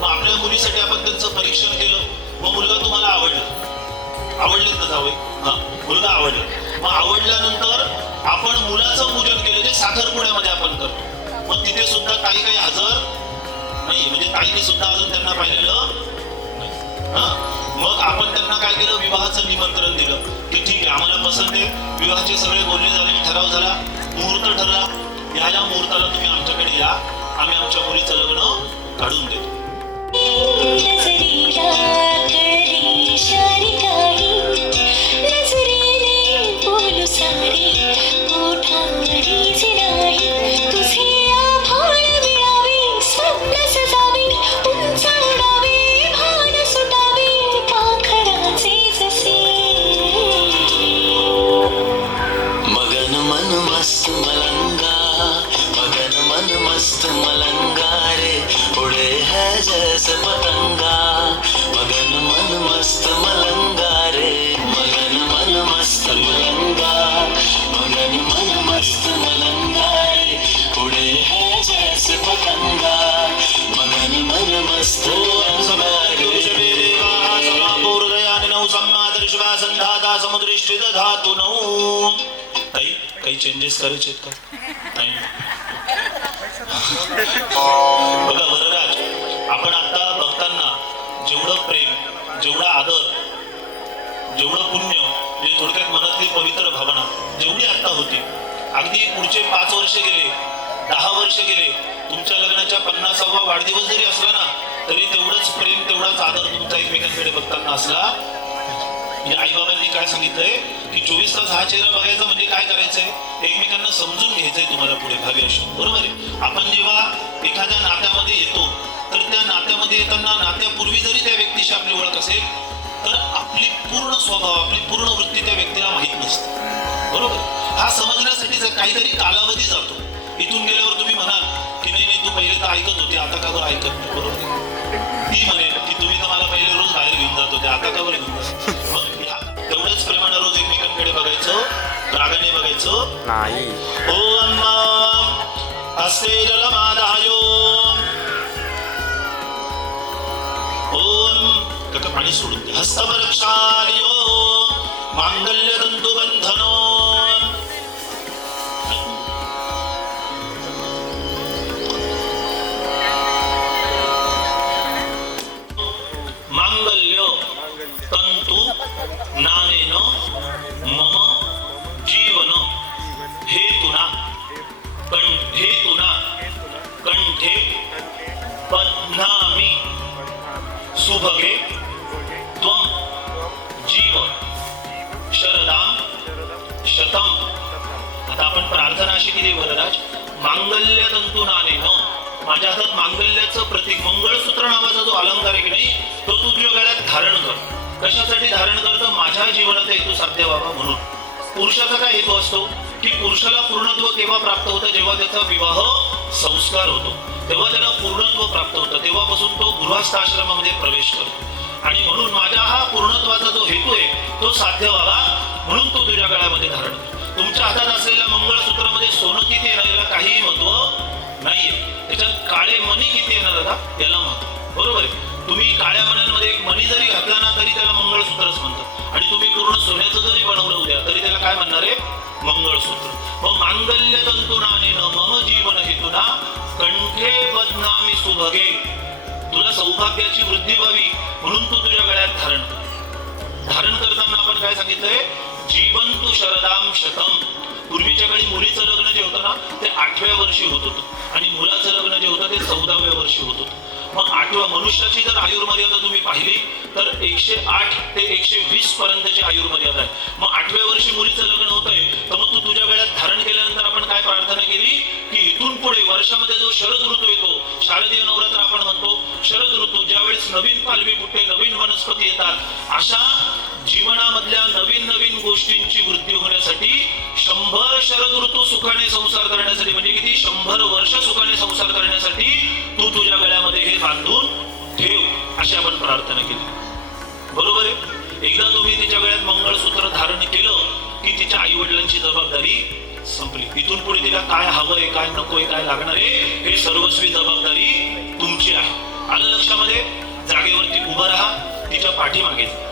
मग आपल्या मुलीसाठी आपण त्यांचं परीक्षण केलं. मग मुलगा तुम्हाला आवडलेत ना जावई, हा मुलगा आवडला. मग आवडल्यानंतर आपण मुलाचं पूजन केलं, जे साखरपुड्यामध्ये आपण करतो. मग तिथे सुद्धा ताई काही हजर नाही, म्हणजे ताईने सुद्धा अजून त्यांना पाहिलेलं नाही. मग आपण त्यांना काय केलं, विवाहाचं निमंत्रण दिलं की ठीक आहे, आम्हाला पसंत आहे, विवाहाचे सगळे बोलणे झाले, ठराव झाला, मुहूर्त ठरला, या मुहूर्ताला तुम्ही आमच्याकडे या, आम्ही आमच्या मुलीचं लग्न काढून देतो. काही चेंजेस करायचे का नाही. बघा वरराज, आपण आता बघताना जेवढं प्रेम, जेवढा आदर, जेवढं पुण्य, म्हणजे थोडक्यात मनातली पवित्र भावना जेवढी आता होती, अगदी पुढचे 5 वर्ष गेले, 10 वर्ष गेले, तुमच्या लग्नाच्या 50वा वाढदिवस जरी असला ना तरी तेवढंच प्रेम, तेवढाच आदर तुमचा एकमेकांकडे बघताना असला. आई बाबांनी काय सांगितलंय की 24 तास हा चेहरा बघायचा म्हणजे काय करायचंय, एकमेकांना समजून घ्यायचंय तुम्हाला पुढे भावी आयुष्यात, बरोबर आहे. आपण जेव्हा एखाद्या नात्यामध्ये येतो तर त्या नात्यामध्ये येताना नात्यापूर्वी जरी त्या व्यक्तीशी आपली ओळख असेल तर आपली पूर्ण स्वभाव आपली पूर्ण वृत्ती त्या व्यक्तीला माहीत नसते. बरोबर. हा समजण्यासाठी जर काहीतरी कालावधी जातो. इथून गेल्यावर तुम्ही म्हणाल की नाही तू पहिले तर ऐकत होते आता का बरं ऐकत नाही. बरोबर. ती म्हणेल की तुम्ही तर मला पहिले रोज बाहेर घेऊन जात होते आता का बरं घेऊन जात. मग तेवढंच प्रेमानं रोज एकमेकांकडे बघायचं, रागाने बघायचं नाही. ओम हस्ते जलमादायो ओम काका पाणी सोडून दे. हस्तवृक्षालयो मांगल्य तंतु बंधनो मांगल्य तंतु नानेन मम जीवन हेतुना कंठे बध्नामि सुभगे त्वं जीव शरदां शतम. आता आपण प्रार्थना अशी केली वरराज. मांगल्य तंतुनानेन माझ्या हातात मांगल्याचं प्रतीक मंगळसूत्र नावाचा जो अलंकार आहे की नाही तो तू तुझ्या गळ्यात धारण कर. कशासाठी धारण करतं? माझ्या जीवनाचा हेतू साध्य व्हावा म्हणून. पुरुषाचा काय हेतू असतो की पुरुषाला पूर्णत्व केव्हा प्राप्त होतं? जेव्हा त्याचा विवाह संस्कार होतो तेव्हा त्याला पूर्णत्व प्राप्त होतं. तेव्हापासून तो गृहस्थ आश्रमामध्ये प्रवेश करतो. आणि म्हणून माझ्या हा पूर्णत्वाचा जो हेतू आहे तो साध्य व्हावा म्हणून तो तुझ्या गळ्यामध्ये धारण कर. तुमच्या हातात असलेल्या मंगळसूत्रामध्ये सोनं किती येणार याला काहीही महत्व नाहीये. त्याच्यात काळे मणी किती येणार दादा याला महत्व. बरोबर आहे. तुम्ही काळ्या मण्यांमध्ये एक मणी जरी घातला ना तरी त्याला मंगळसूत्रच म्हणतात. आणि तुम्ही पूर्ण सोन्याचं जरी बनवलं उद्या तरी त्याला काय म्हणणार आहे? मंगळसूत्र. मग मांगल्य तंतुनानेन मम जीवन हेतुना कंठे बध्नामि सुभगे. तुला सौभाग्याची वृद्धी व्हावी म्हणून तू तुझ्या गळ्यात धारण कर. धारण करताना आपण काय सांगितलंय? जीवंतु शरदाम शतम. पूर्वीच्या काळी मुलीचं लग्न जे होतं ना ते 8व्या वर्षी होत होतं आणि मुलाचं लग्न जे होतं ते 14व्या वर्षी होत होतं. मग 8व्या मनुष्याची जर आयुर्मर्यादा तुम्ही पाहिली तर 108 ते 120 पर्यंतची आयुर्मर्यादा आहे. मग 8व्या वर्षी मुलीचं लग्न होतंय तर मग तू तुझ्या गळ्यात धारण केल्यानंतर आपण काय प्रार्थना केली की इथून पुढे वर्षामध्ये जो शरद ऋतू येतो, शारदीय नवरात्र आपण म्हणतो, शरद ऋतू ज्यावेळेस नवीन पालवी फुटते, नवीन वनस्पती येतात, अशा जीवनामधल्या नवीन नवीन गोष्टींची वृद्धी होण्यासाठी 100 शरद ऋतू सुखाने संसार करण्यासाठी म्हणजे किती 100 वर्ष सुखाने संसार करण्यासाठी तू तुझ्या गळ्यामध्ये हे बांधून ठेव अशी आपण प्रार्थना केली. बरोबर आहे. एकदा तुम्ही तिच्या गळ्यात मंगळसूत्र धारण केलं की तिच्या आई वडिलांची जबाबदारी संपली. इथून पुढे तिला काय हवंय काय नकोय काय लागणार आहे हे सर्वस्वी जबाबदारी तुमची आहे. आलं लक्षामध्ये? जागेवरती उभं राहा, तिच्या पाठीमागे जा.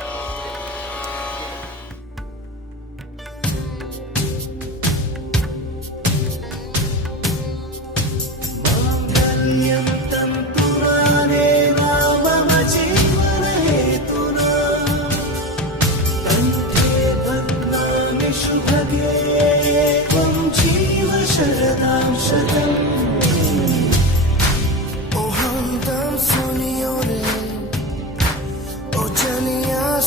Oh, hum dum soniore, oh Janiya.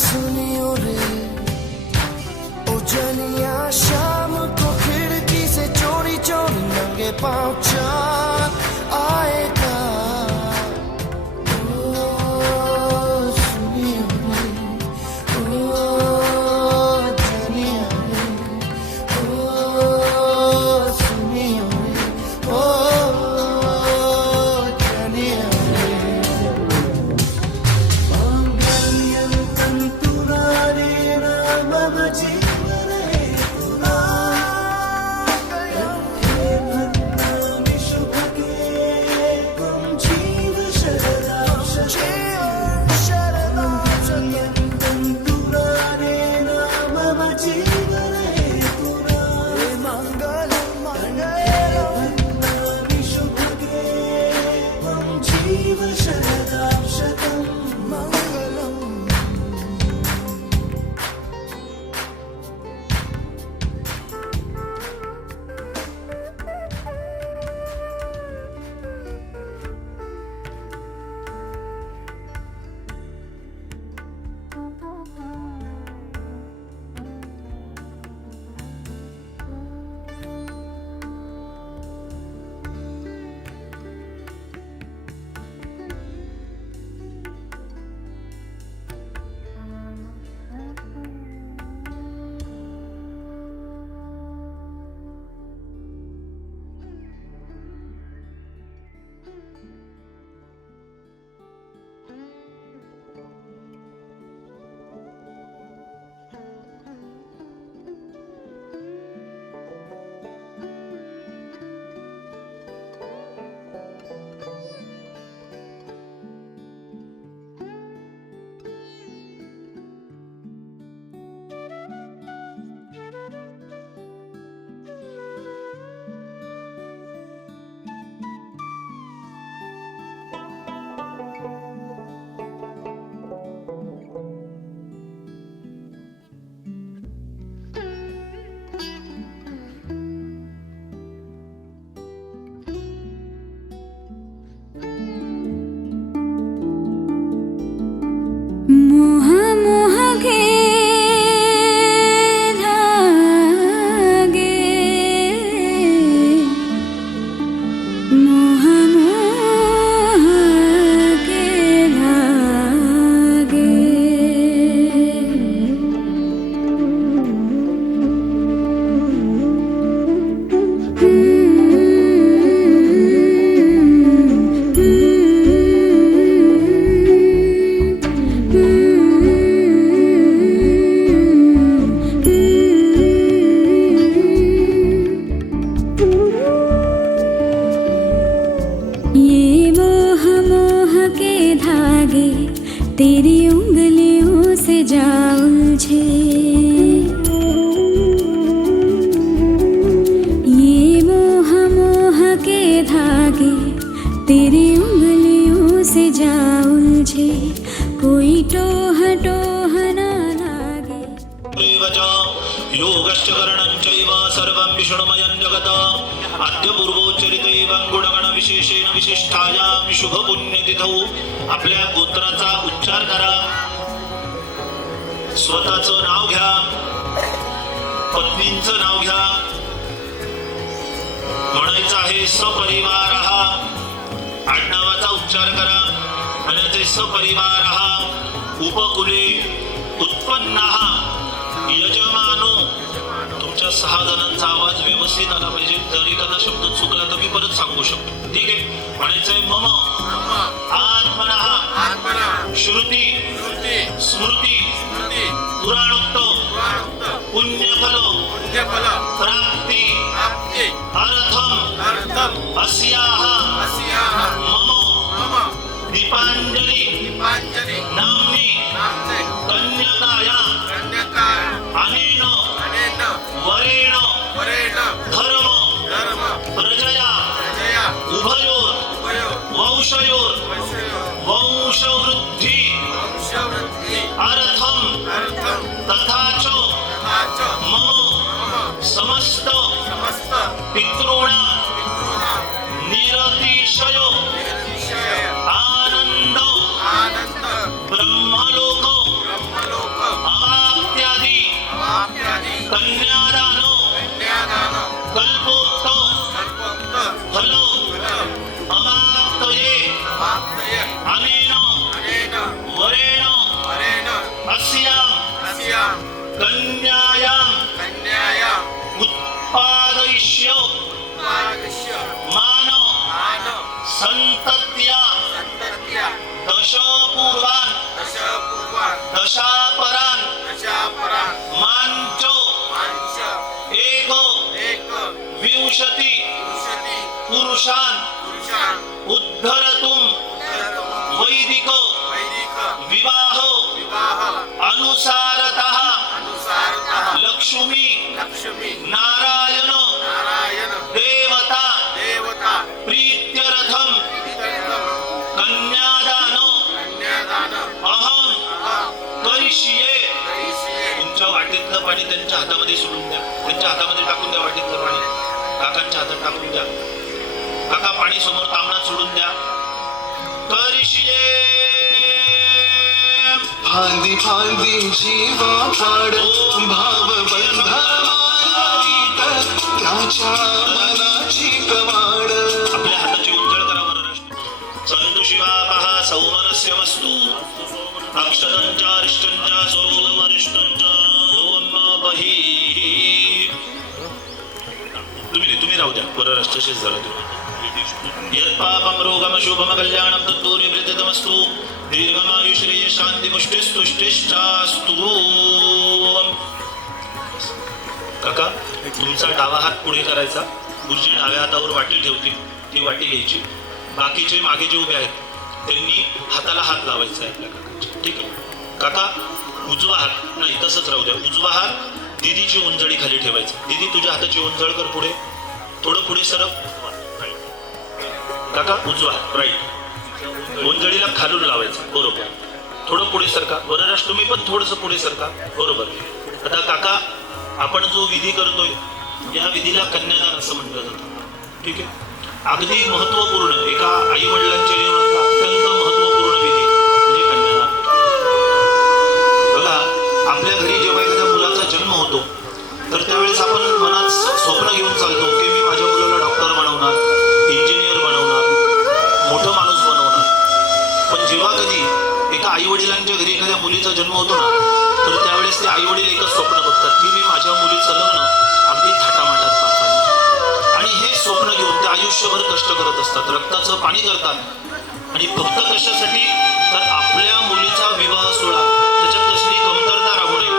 धागे तेरी उंगलियों से जा उलझे। ये मोह मोह के धागे तेरी उंगलियों से जा उलझे, कोई टोह टोह ना लागे। योगश्च करणं चैव सर्वं विष्णुमयं जगत् आद्यपूर्वोच्चरितैवं गुणगण विशेषेण विशिष्टायां शुभ पुण्यतिथौ आपल्या गोत्राचा उच्चार करा, स्वतःचं नाव घ्या, पत्नींचं नाव घ्या, म्हणायचं आहे सपरिवारः, आडनावाचा उच्चार करा, म्हणायचे सपरिवारः उपकुले उत्पन्नः यजमानो। तुमच्या 6 जणांचा आवाज व्यवस्थित आला पाहिजे, जर एखादा शब्द चुकला तर मी परत सांगू शकतो, ठीक आहे? म्हणायचंय मम आत्मनः श्रुती स्मृती पुराणोक्त पुण्यफल प्राप्ती अर्थम अस्याः मम दीपांजलि नाम्नी कन्यकाया अनेन वरेण धर्म प्रजया उभयोर वंशयोर वंशवृद्धि अर्थम तथा च मम समस्त पितॄणां निरतिशय आनंद ब्रह्मलोक अवाप्त्यादि कन्यादान कल्पोक्त फल अवाप्तये अनेन वरेण अस्यां कन्यायां उत्पादयिष्य मान सन्तत्या दशपूर्वान् दशापरान् माञ्च एक विंशति पुरुषान् उद्धरतुं वैदिक विवाह अनुसारतः लक्ष्मी नारायण देवता प्रीत्यर्थम कन्यादान अहम करिष्ये। तुमच्या वाटीतलं पाणी त्यांच्या हातामध्ये सोडून द्या, त्यांच्या हातामध्ये टाकून द्या वाटीतलं पाणी, काकांच्या हातात टाकून द्या, काका पाणी समोर तांबणात सोडून द्या। करिष्ये फांदी फांदी जीवा पाड भाव बंधारीत त्याच्या मनाची कवाड। आपल्या हाताची उंजळ करा वरराष्ट्र। संतु शिवापः सौमनस्यमस्तु अक्षरञ्चारिष्टञ्च सोमरिष्टञ्च ओमपहि। तुम्ही राहू द्या, वरराष्ट्राशीच झाला तुम्ही। यत्पापं रोगम शुभम कल्याणं तत्तुर्विवृद्धतमस्तु दीर्घमायु श्रेय शांती पुष्टिस्तुष्टिष्ठास्तु। काका तुमचा डावा हात पुढे करायचा, गुरुजी डाव्या हातावर वाटी ठेवतील, ती वाटी घ्यायची, बाकीचे मागे जे उभे आहेत त्यांनी हाताला हात लावायचा आहे आपल्या काकाच्या, ठीक आहे? काका उजवा हात नाही, तसंच राहू द्या, उजवा हात दीदीची उंजळी खाली ठेवायचा। दीदी तुझ्या हाताची उंजळ कर, पुढे थोडं पुढे सरक काका, उजवा हात राईट, उंजळीला खालून लावायचं, बरोबर, थोडं पुढे सरका। वरराष्ट्र तुम्ही पण थोडंसं पुढे सरका, बरोबर। आता काका आपण जो विधी करतोय या विधीला कन्यादान असं म्हटलं जातं, ठीक आहे? अगदी महत्वपूर्ण, एका आई वडिलांच्या जीवनातला अत्यंत महत्वपूर्ण विधी म्हणजे कन्यादान। बघा आपल्या घरी जेव्हा एखाद्या मुलाचा जन्म होतो तर त्यावेळेस आपण मनात स्वप्न घेऊन चालतो की मी माझ्या मुलाला डॉक्टर बनवणार, इंजिनियर बनवणार, मोठं माणूस बनवणार। पण जेव्हा कधी एका आई वडिलांच्या घरी एखाद्या मुलीचा जन्म होतो ना, तर त्यावेळेस ते आई वडील एकच स्वप्न बघतात की मी माझ्या मुलीचं लग्न अगदी थाटामाटात पार पाडेन। आणि हे स्वप्न घेऊन ते आयुष्यभर कष्ट करत असतात, रक्ताचं पाणी करतात। आणि फक्त कशासाठी? तर आपल्या मुलीचा विवाह सोहळा त्याच्यात कसली कमतरता राहू नये,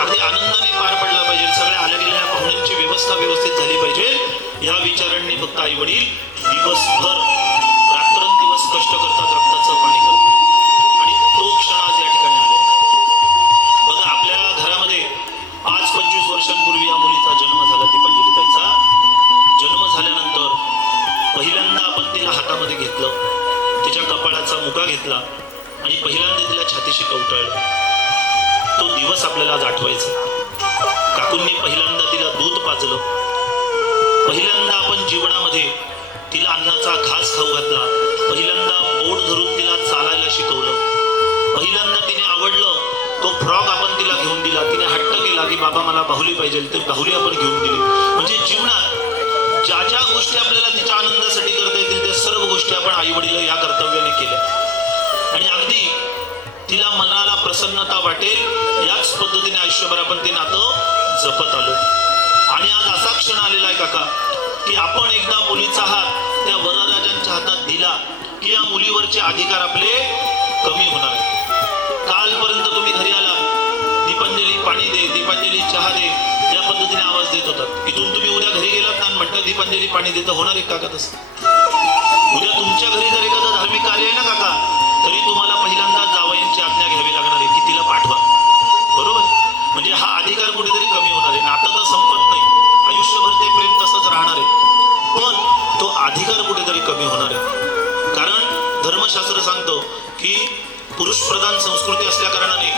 अगदी आनंदाने पार पडला पाहिजे, सगळ्या आल्या गेलेल्या पाहुण्यांची व्यवस्था व्यवस्थित झाली पाहिजे, या विचारांनी फक्त आई वडील दिवसभर रात्रंदिवस कष्ट करतात, रक्ताचं पाणी करतात। घेतलं, तिच्या कपाळाचा मुका घेतला आणि पहिल्यांदा तिला छातीशी कवटाळलं. तो दिवस आपल्याला आज आठवायचा. काकूंनी पहिल्यांदा तिला दूध पाजलं, पहिल्यांदा आपण जीवनामध्ये तिला अन्नाचा घास खाऊ घातला, पहिल्यांदा बोट धरून तिला चालायला शिकवलं, पहिल्यांदा तिने आवडलं तो फ्रॉक आपण तिला घेऊन दिला. तिने हट्ट केला की बाबा मला बाहुली पाहिजे, ते बाहुली आपण घेऊन दिली. म्हणजे जीवनात ज्या ज्या गोष्टी आपल्याला तिच्या आनंदासाठी करता येतील त्या सर्व गोष्टी आपण आई वडील या कर्तव्याने केल्या. आणि अगदी तिला मनाला प्रसन्नता वाटेल याच पद्धतीने आयुष्यभर आपण ते नातं जपत आलो. आणि आज असा क्षण आलेला आहे काका की आपण एकदा मुलीचा हात त्या वरराजांच्या हातात दिला की या मुलीवरचे अधिकार आपले कमी होणार आहेत. कालपर्यंत तुम्ही घरी आला, दीपांजली पाणी दे, दीपांजली चहा दे, या पद्धतीने आवाज देत होतात. इथून तुम्ही उद्या घरी गेलात ना म्हटलं दीपांजली पाणी देतं, होणार आहे काका तसं? उद्या तुमच्या घरी जर एखादं धार्मिक कार्य आहे ना काका, तरी तुम्हाला पहिल्यांदा जावयांची आज्ञा घ्यावी लागणार आहे की तिला पाठवा. बरोबर? म्हणजे हा अधिकार कुठेतरी कमी होणार आहे. नातं तर संपत नाही, आयुष्यभर ते प्रेम तसंच राहणार आहे, पण तो अधिकार कुठेतरी कमी होणार आहे. कारण धर्मशास्त्र सांगतो की पुरुष प्रधान संस्कृती असल्या कारणाने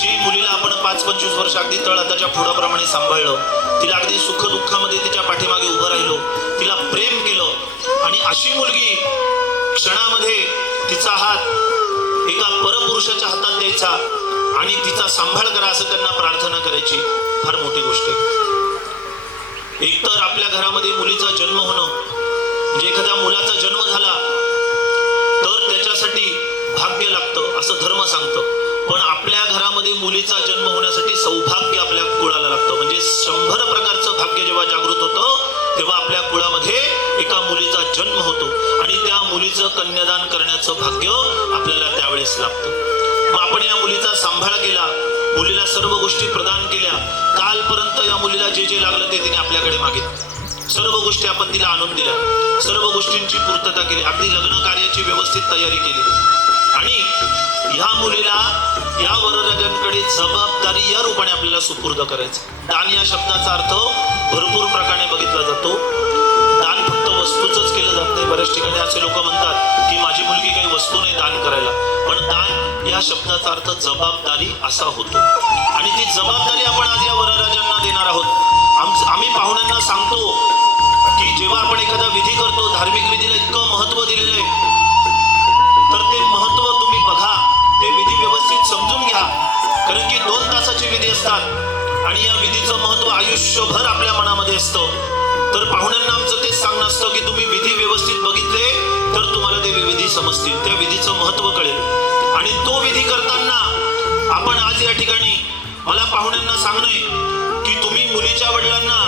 जी मुलीला आपण 5-25 वर्ष अगदी तळहाताच्या फोडाप्रमाणे सांभाळलं, तिला अगदी सुख दुःखामध्ये तिच्या पाठीमागे उभं राहिलो, तिला प्रेम केलं, आणि अशी मुलगी क्षणामध्ये तिचा हात एका परपुरुषाच्या हातात द्यायचा आणि तिचा सांभाळ करा असं त्यांना प्रार्थना करायची, फार मोठी गोष्ट आहे. एकतर आपल्या घरामध्ये मुलीचा जन्म होणं म्हणजे एखाद्या मुलाचा जन्म झाला तर त्याच्यासाठी भाग्य लागतं असं धर्म सांगतं, पण आपल्या घरामध्ये मुलीचा जन्म होण्यासाठी सौभाग्य आपल्या कुळाला लागतं. म्हणजे 100 प्रकारचं भाग्य जेव्हा जागृत होतं तेव्हा आपल्या कुळामध्ये एका मुलीचा जन्म होतो आणि त्या मुलीचं कन्यादान करण्याचं भाग्य आपल्याला त्यावेळेस लागतं. मग आपण या मुलीचा सांभाळ केला, मुलीला सर्व गोष्टी प्रदान केल्या. कालपर्यंत या मुलीला जे जे लागलं ते तिने आपल्याकडे मागितलं, सर्व गोष्टी आपण तिला आणून दिल्या, सर्व गोष्टींची पूर्तता केली, अगदी लग्न कार्याची व्यवस्थित तयारी केली. आणि ह्या मुलीला या वरराजांकडे जबाबदारी या रूपाने आपल्याला सुपूर्द करायचं. दान या शब्दाचा अर्थ भरपूर प्रकारे बघितला जातो. दान फक्त वस्तूच केलं जात नाही. बऱ्याच ठिकाणी असे लोक म्हणतात की माझी मुलगी काही वस्तू नाही दान करायला, पण दान या शब्दाचा अर्थ जबाबदारी असा होतो. आणि ती जबाबदारी आपण आज या वरराजांना देणार आहोत. आम्ही पाहुण्यांना सांगतो की जेव्हा आपण एखादा विधी करतो, धार्मिक विधीला इतकं महत्व दिलेलं आहे, तर ते महत्व तुम्ही बघा, ते विधी व्यवस्थित समजून घ्या. कारण की 2 तासाची विधी असतात आणि या विधीचं महत्व आयुष्यभर आपल्या मनामध्ये असतं. तर पाहुण्यांना आमचं तेच सांगणं असतं की तुम्ही विधी व्यवस्थित बघितले तर तुम्हाला ते विधी समजतील, त्या विधीचं महत्व कळेल. आणि तो विधी करताना आपण आज या ठिकाणी मला पाहुण्यांना सांगणे की तुम्ही मुलीच्या वडिलांना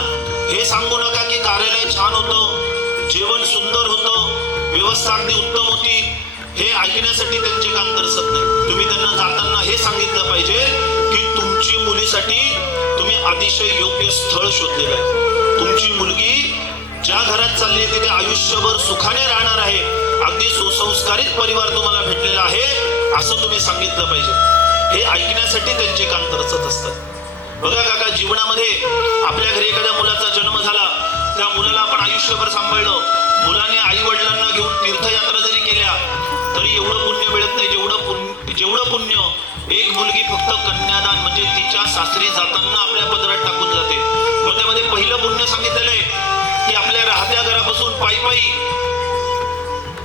हे सांगू नका की कार्यालय छान होतं, जेवण सुंदर होतं, व्यवस्था अगदी उत्तम होती, हे ऐकण्यासाठी त्यांचे कान तरसत नाही. तुम्ही त्यांना जाताना हे सांगितलं पाहिजे की तुमची मुलीसाठी तुम्ही अतिशय योग्य स्थळ शोधलेलं आहे. तुमची मुलगी ज्या घरात चालली आहे तिथे आयुष्यभर सुखाने राहणार आहे, अगदी सुसंस्कारित परिवार तुम्हाला भेटलेला आहे असं तुम्ही सांगितलं पाहिजे. हे ऐकण्यासाठी त्यांचे कान तरसत असतात. बघा काका, जीवनामध्ये आपल्या घरी एखाद्या मुलाचा जन्म झाला, त्या मुलाला आपण आयुष्यभर सांभाळलं, मुलाने आई वडिलांना घेऊन तीर्थयात्रा जरी केल्या तरी एवढं पुण्य मिळत नाही जेवढं पुण्य एक मुलगी फक्त कन्यादान म्हणजे तिच्या सासरी जाताना आपल्या पदरात टाकून जाते. मग त्यामध्ये पहिलं पुण्य सांगितलेलं आहे की आपल्या राहत्या घरापासून पायी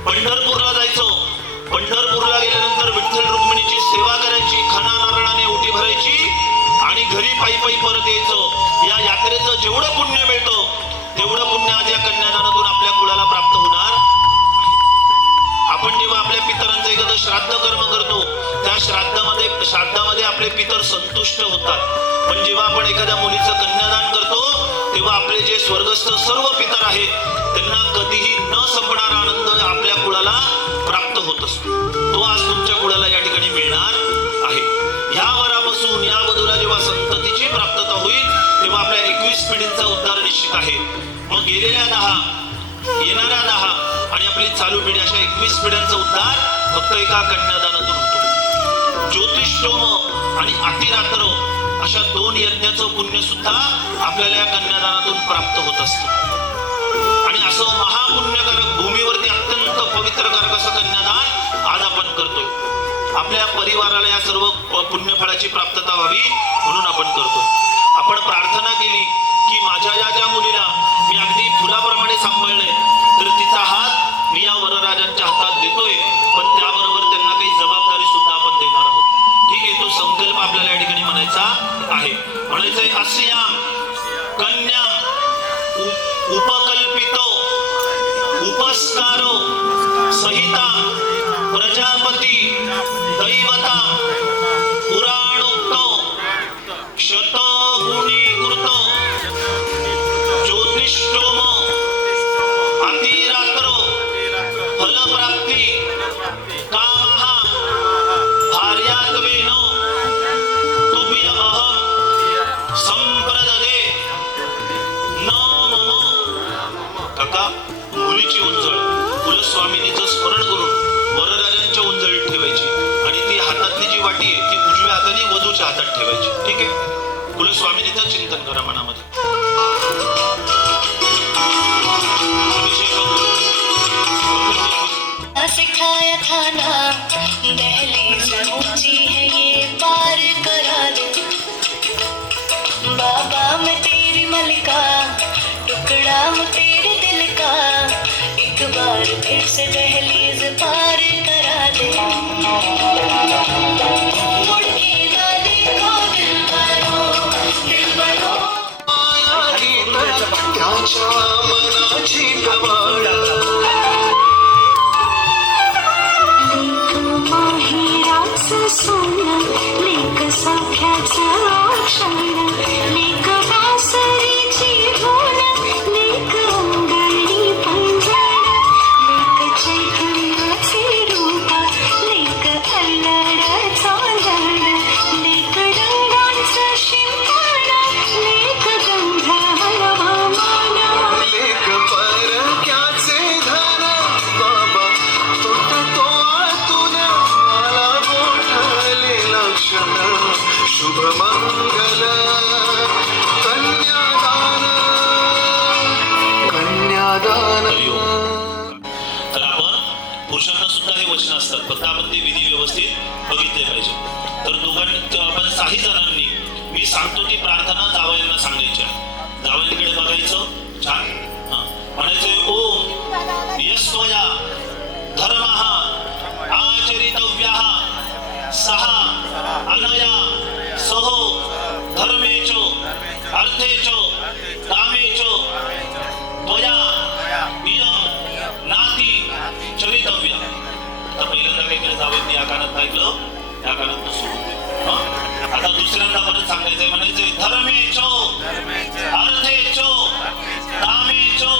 पंढरपूरला जायचं. पंढरपूरला गेल्यानंतर विठ्ठल रुक्मिणीची सेवा करायची, खणा नारळाने ओटी भरायची आणि घरी पायी परत यायचं. या यात्रेचं जेवढं पुण्य मिळतं तेवढं पुण्य आज या कन्यादानातून आपल्या कुळाला प्राप्त होणार. आपण जेव्हा आपल्या पितरांचं एखादं श्राद्ध कर्म करतो त्या श्राद्धामध्ये आपले पितर संतुष्ट होतात, पण जेव्हा आपण एखाद्या मुलीचं कन्यादान करतो तेव्हा आपले जे स्वर्गस्थ सर्व पितर आहेत त्यांना कधीही न संपणारा आनंद आपल्या कुळाला प्राप्त होत असतो. तो आज तुमच्या कुळाला या ठिकाणी मिळणार आहे. ह्या वरापासून या वधूला जेव्हा संततीची प्राप्तता होईल तेव्हा आपल्या 21 पिढींचा उद्धार निश्चित आहे. मग गेलेल्या 10, येणाऱ्या 10 आणि आपली चालू पिढी अशा 21 पिढ्यांचा उद्धार फक्त एका कन्यादानातून होतो. ज्योतिषोम आणि अतिरात्र अशा 2 यज्ञाचं पुण्य सुद्धा आपल्याला या कन्यादानातून प्राप्त होत असतं. आणि असं महापुण्यकारक भूमीवरती अत्यंत पवित्र कर कसं कन्यादान आज आपण करतोय. आपल्या परिवाराला या सर्व पुण्यफळाची प्राप्तता व्हावी म्हणून आपण करतो. आपण प्रार्थना केली की माझ्या ज्या मुलीला मी अगदी फुलाप्रमाणे सांभाळलंय तर तिचा हात मी या वरराजांच्या हातात देतोय, पण त्याबरोबर त्यांना काही जबाबदारी सुद्धा आपण देणार आहोत. ठीक आहे, तो संकल्प आपल्याला या ठिकाणी म्हणायचा आहे. म्हणायचंय अस्याम कन्या उपकल्पितो उपस्कारो सहिता प्रजापती दैवता पुराणोक्तो शतगुणीकृत ज्योतिष्ठोम अतिरात्रो फलप्राप्ती कामः भार्यात्वेन तुभ्य अहं संप्रददे न मम. काका मुलीची उंजळ कुलस्वामिनीचं स्मरण करून वरराजांच्या उंजळीत ठेवायची आणि ती हातातली जी वाटी आहे ती उजव्या हाताने वधूच्या हातात ठेवायची. ठीक आहे, कुलस्वामिनीचं चिंतन करा मनामध्ये. सिखाया था ना दहलीज ऊंची है ये पार करा दो. बाबा मैं तेरी मलिका टुकड़ा हूँ तेरे दिल का, एक बार फिर से दहलीज पार करा दे. मुड़ के ना देखो दिल बनो माया गीत त्याच्या मनाची कवाड. माहेराचं सोनं लेक सख्याचं औक्षण, लेक बासरीची धून, लेक अंगणी पंजण, लेक चैतन्याचे रूप, लेक अल्लडचा झाड, लेक रंगांचं शिंपण, लेक गंध हवामान, लेक परक्याचे धन. बाबा तुटतो आतून मला गोठले लक्षण. शुभ मंगल कन्यादान कन्यादान. तर आपण पुरुषांना सुद्धा हे वचन असतात, फक्त आपण ते विधी व्यवस्थित बघितले पाहिजे. तर दोघांनी आपण काही जणांनी मी सांगतो ती प्रार्थना जावयांना सांगायची आहे. जावयांकडे बघायचं, छान म्हणायचंय ओम यस्त्वया धर्मः आचरितव्यः सः अनया सहो धर्मेचो अर्थेचो कामेचो त्वया इयं नाती चरितव्या. आता पहिल्यांदा काय केलं जावयांनी या कानात ऐकलं, या कानात सोडून दिलं. आता दुसऱ्यांदा परत सांगायचंय, म्हणायचंय धर्मेचो अर्थेचो कामेचो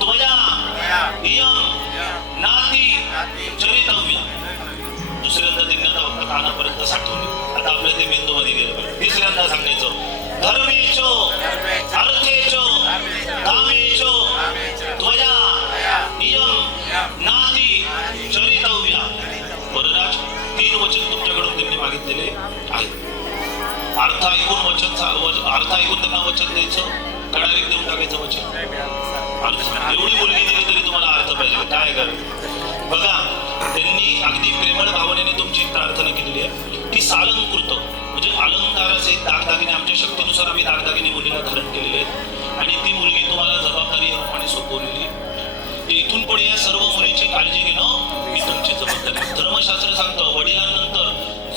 त्वया इयं नाती चरितव्या. दुसऱ्यांदा त्यांनी आता फक्त कानापर्यंत साठवले. आता आपल्या ते मेंदूमध्ये गेलं पाहिजे. तिसऱ्यांदा सांगायचं धर्मेचो अर्थेचो कामेचो त्वया इयं नाती चरितव्या. वरराज 3 वचन तुमच्याकडून त्यांनी मागितलेले आहेत. अर्थ ऐकून अर्थ ऐकून त्यांना वचन द्यायचं, कडारीत देऊन टाकायचं वचन. एवढी मुलगी दिली तरी तुम्हाला अर्थ पाहिजे, काय करा बघा. त्यांनी अगदी प्रेमळ भावनेने तुमची प्रार्थना केलेली आहे की सालंकृत म्हणजे अलंकाराचे दागदागिने आमच्या शक्तीनुसार आम्ही दागदागिने मुलीला धारण केलेले आहेत आणि ती मुलगी तुम्हाला जबाबदारी रूपाने सोपवलेली. इथून पुढे या सर्व मुलीची काळजी घेणं ही तुमची जबाबदारी. धर्मशास्त्र सांगतं वडिलांनंतर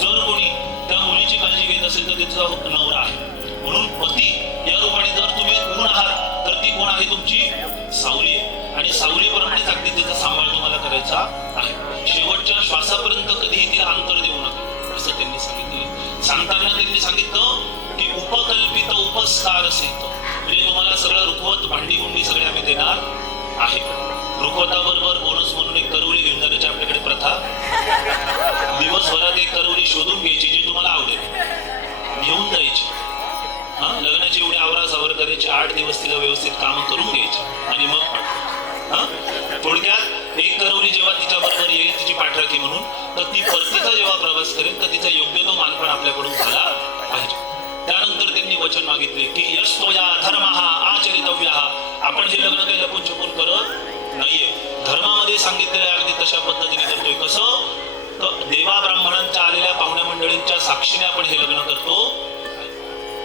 जर कोणी त्या मुलीची काळजी घेत असेल तर तिचा नवरा आहे. म्हणून पती या रूपाने जर तुम्ही गुण आहात तर ती कोण आहे, तुमची सावली आहे. आणि सावलीप्रमाणेच अगदी तिचा सांभाळ तुम्हाला करायचा आहे. शेवटच्या श्वासापर्यंत कधीही तिला अंतर देऊ नका असं त्यांनी सांगितलं. सांगताना त्यांनी सांगितलं की उपकल्पित उपस्कार सहित म्हणजे तुम्हाला सगळं रुखवत भांडी गुंडी सगळे आम्ही देणार आहे. रुखवताबरोबर बोनस म्हणून एक करवली घेऊन जाण्याची आपल्याकडे प्रथा. दिवसभरात एक करवली शोधून घ्यायची जी तुम्हाला आवडेल, घेऊन जायची. लग्नाची एवढी आवरासावर करायची, 8 दिवस तिला व्यवस्थित काम करून घ्यायची आणि मग थोडक्यात एक करवली जेव्हा तिच्या बरोबर येईल तिची पाठराखी म्हणून, तर ती परतीचा जेव्हा प्रवास करेल तर तिचा योग्य तो मानपण आपल्याकडून झाला पाहिजे. त्यानंतर त्यांनी वचन मागितले की यस्त्वया धर्मः आचरितव्यः. आपण जे लग्न काही लपून छपून करत नाहीये, धर्मामध्ये सांगितलेलं आहे अगदी तशा पद्धतीने करतोय. कसं तर देवा ब्राह्मणांच्या आलेल्या पाहुण्या मंडळींच्या साक्षीने आपण हे लग्न करतो.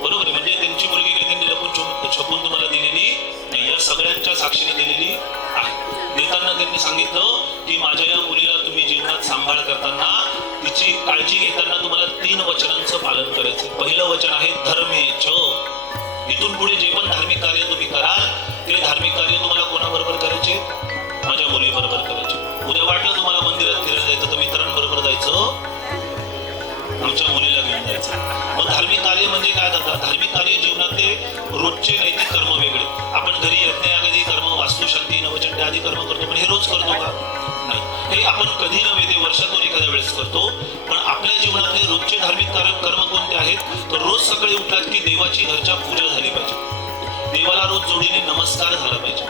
बरोबर आहे. म्हणजे त्यांची मुलगी काही त्यांनी लपून छपून तुम्हाला दिलेली नाही, या सगळ्यांच्या साक्षीने दिलेली आहे. देताना त्यांनी सांगितलं की माझ्या या मुलीला तुम्ही जीवनात सांभाळ करताना, तिची काळजी घेताना तुम्हाला 3 वचनांचं पालन करायचं. पहिलं वचन आहे धर्मेच. इथून पुढे जे पण धार्मिक कार्य तुम्ही कराल ते धार्मिक कार्य तुम्हाला कोणाबरोबर करायचे? माझ्या मुलीबरोबर करायचे. उद्या वाटलं तुम्हाला मंदिरात फिरायला जायचं तर मित्रांबरोबर जायचं, आमच्या मुलीला घेऊन जायचं. मग धार्मिक कार्य म्हणजे काय जातात? धार्मिक कार्य जीवनातले रोजचे नैतिक कर्म वेगळे. आपण घरी यज्ञ यागादी कर्म, वास्तुशांती, नवचंडी आदी कर्म करतो, पण हे रोज करतो का? नाही. हे आपण कधी नव्हे ते वर्षातून एखाद्या वेळेस करतो. पण आपल्या जीवनातले रोजचे धार्मिक कर्म कोणते आहेत? तर रोज सकाळी उठलात की देवाची घरच्या पूजा झाली पाहिजे, देवाला रोज जोडीने नमस्कार झाला पाहिजे.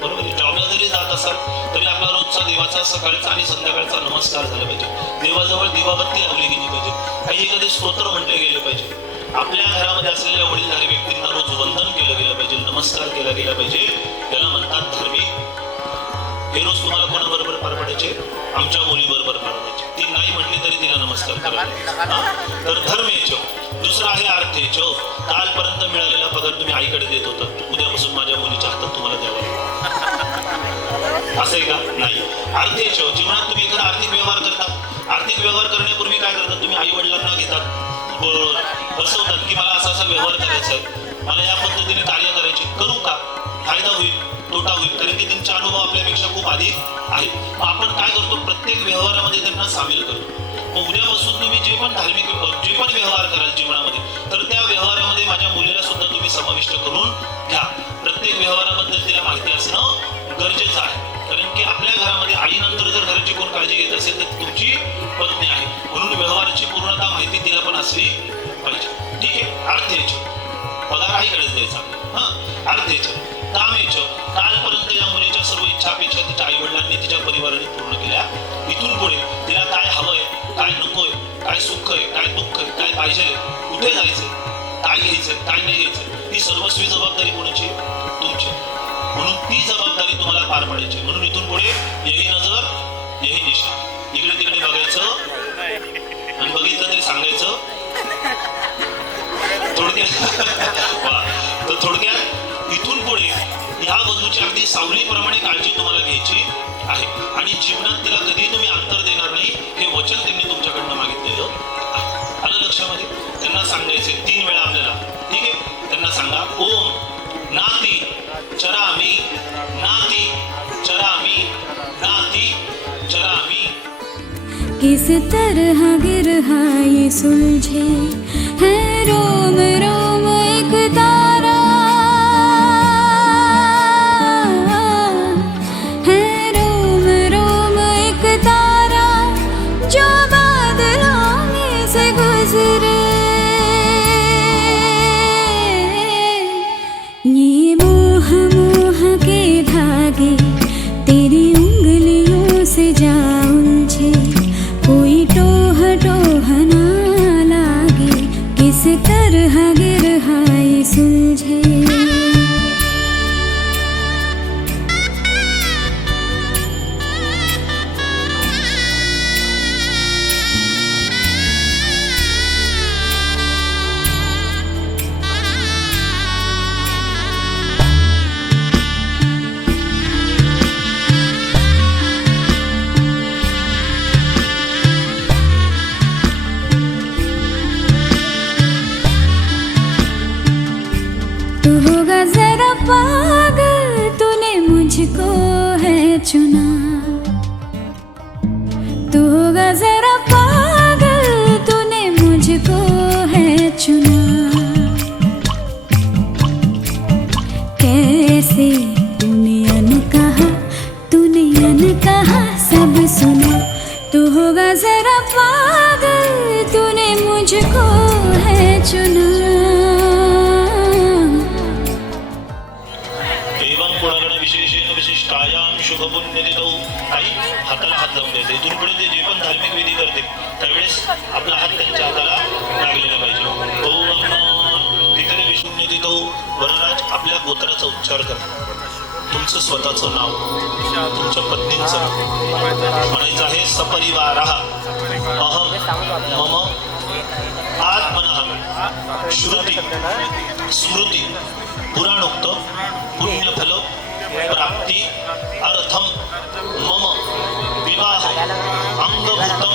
बरोबर आहे. जॉबला जरी जात असाल तरी आपला रोजचा देवाचा सकाळचा आणि संध्याकाळचा नमस्कार झाला पाहिजे. देवाजवळ दिवाबत्ती लावली गेली पाहिजे, काही एखादे स्तोत्र म्हटले गेले पाहिजे. आपल्या घरामध्ये असलेल्या वडीलधारी व्यक्तींना रोज वंदन केलं गेलं पाहिजे, नमस्कार केला गेला पाहिजे. त्याला म्हणतात धार्मिक. हे रोज तुम्हाला कोणाबरोबर पार पडायचे? आमच्या मुलीबरोबर पार पडायचे. ती नाही म्हटली तरी तिला नमस्कार करायचे. तर धर्मेच. दुसरा आहे अर्थेच. कालपर्यंत मिळालेला पगार तुम्ही आईकडे देत होता, उद्यापासून माझ्या मुलीच्या हातात तुम्हाला द्यावा लागेल. असं आहे का? नाही. अर्थेच. जीवनात तुम्ही एखादा आर्थिक व्यवहार करता. आर्थिक व्यवहार करण्यापूर्वी काय करतात? तुम्ही आई वडिलांना घेतात, बसवतात की मला असा व्यवहार करायचा आहे, मला या पद्धतीने कार्य करायचे, करू का? फायदा होईल, तोटा होईल, कारण की त्यांचा अनुभव आपल्यापेक्षा खूप अधिक आहे. मग आपण काय करतो? प्रत्येक व्यवहारामध्ये त्यांना सामील करतो. मग उद्यापासून तुम्ही जे पण धार्मिक जे पण व्यवहार कराल जीवनामध्ये, तर त्या व्यवहारामध्ये माझ्या मुलीला सुद्धा तुम्ही समाविष्ट करून घ्या. प्रत्येक व्यवहाराबद्दल तिला माहिती असणं गरजेचं आहे. कारण की आपल्या घरामध्ये आईनंतर जर घराची कोण काळजी घेत असेल तर तुमची पत्नी आहे. म्हणून व्यवहाराची पूर्णता माहिती तिला पण असली पाहिजे. ठीक आहे. अर्थेच. पगार आईकडेच द्यायचा. अर्थेच. कामेच. कालपर्यंत या मुलीच्या सर्व इच्छा अपेक्षा तिच्या आई वडिलांनी तिच्या परिवाराने पूर्ण केल्या. इथून पुढे तिला काय हवंय, काय नकोय, काय सुख आहे, काय दुःख आहे, काय पाहिजे, कुठे जायचंय, काय घ्यायचंय, काय नाही घ्यायचंय, ही सर्वस्वी जबाबदारी कोणाची? तुमची. म्हणून ती जबाबदारी तुम्हाला पार पाडायची. म्हणून इथून पुढे यही नजर यही निशा, इकडे तिकडे बघायचं आणि बघितलं तरी सांगायचं. थोडक्यात तर थोडक्यात इथून पुढे ह्या वधूची अगदी सावलीप्रमाणे काळजी तुम्हाला घ्यायची आहे. आणि जीवनात तिला कधी तुम्ही अंतर देणार नाही हे वचन त्यांनी तुमच्याकडनं मागितलेलं आहे. आलं लक्षामध्ये? त्यांना सांगायचे 3 वेळा आपल्याला. ठीक आहे. त्यांना सांगा ओम नाती चरामी, नाती चरामी, नाती चरामी. किस तरह गिरहा ये सुलझे है रोम रोम एक तारा, है रोम रोम एक तारा जो बादलों में से गुजरे. ये मोह मोह के धागे तेरी उंगलियों से जा उलझे, कोई टोह टोह ना लागे, किस तरह गिरहा ये सुलझे. तू होगा जरा पागल, तूने मुझको है चुना. तू होगा जरा पागल, तूने मुझको है चुना. कैसे तूने अनकहा सब सुना. तू होगा जरा पागल, तूने मुझको है चुना. विशिष्टायाम शुभपुण्यतिथौ. आई हाताला हात लावून द्यायचा. इथून पुढे ते जे पण धार्मिक विधी करते त्यावेळेस आपला हात त्यांच्या हाताला लागलेला पाहिजे. ओम पितरे विष्णुपुण्यतिथौ. वरराज आपल्या गोत्राचा उच्चार करा. तुमचं स्वतःचं नाव, तुमच्या पत्नीचं म्हणायचं आहे. सपरिवार अहम मम आत्मनः श्रुती स्मृती पुराणोक्त पुण्यफल प्राप्ती अर्थम मम विवाह अंगभूतम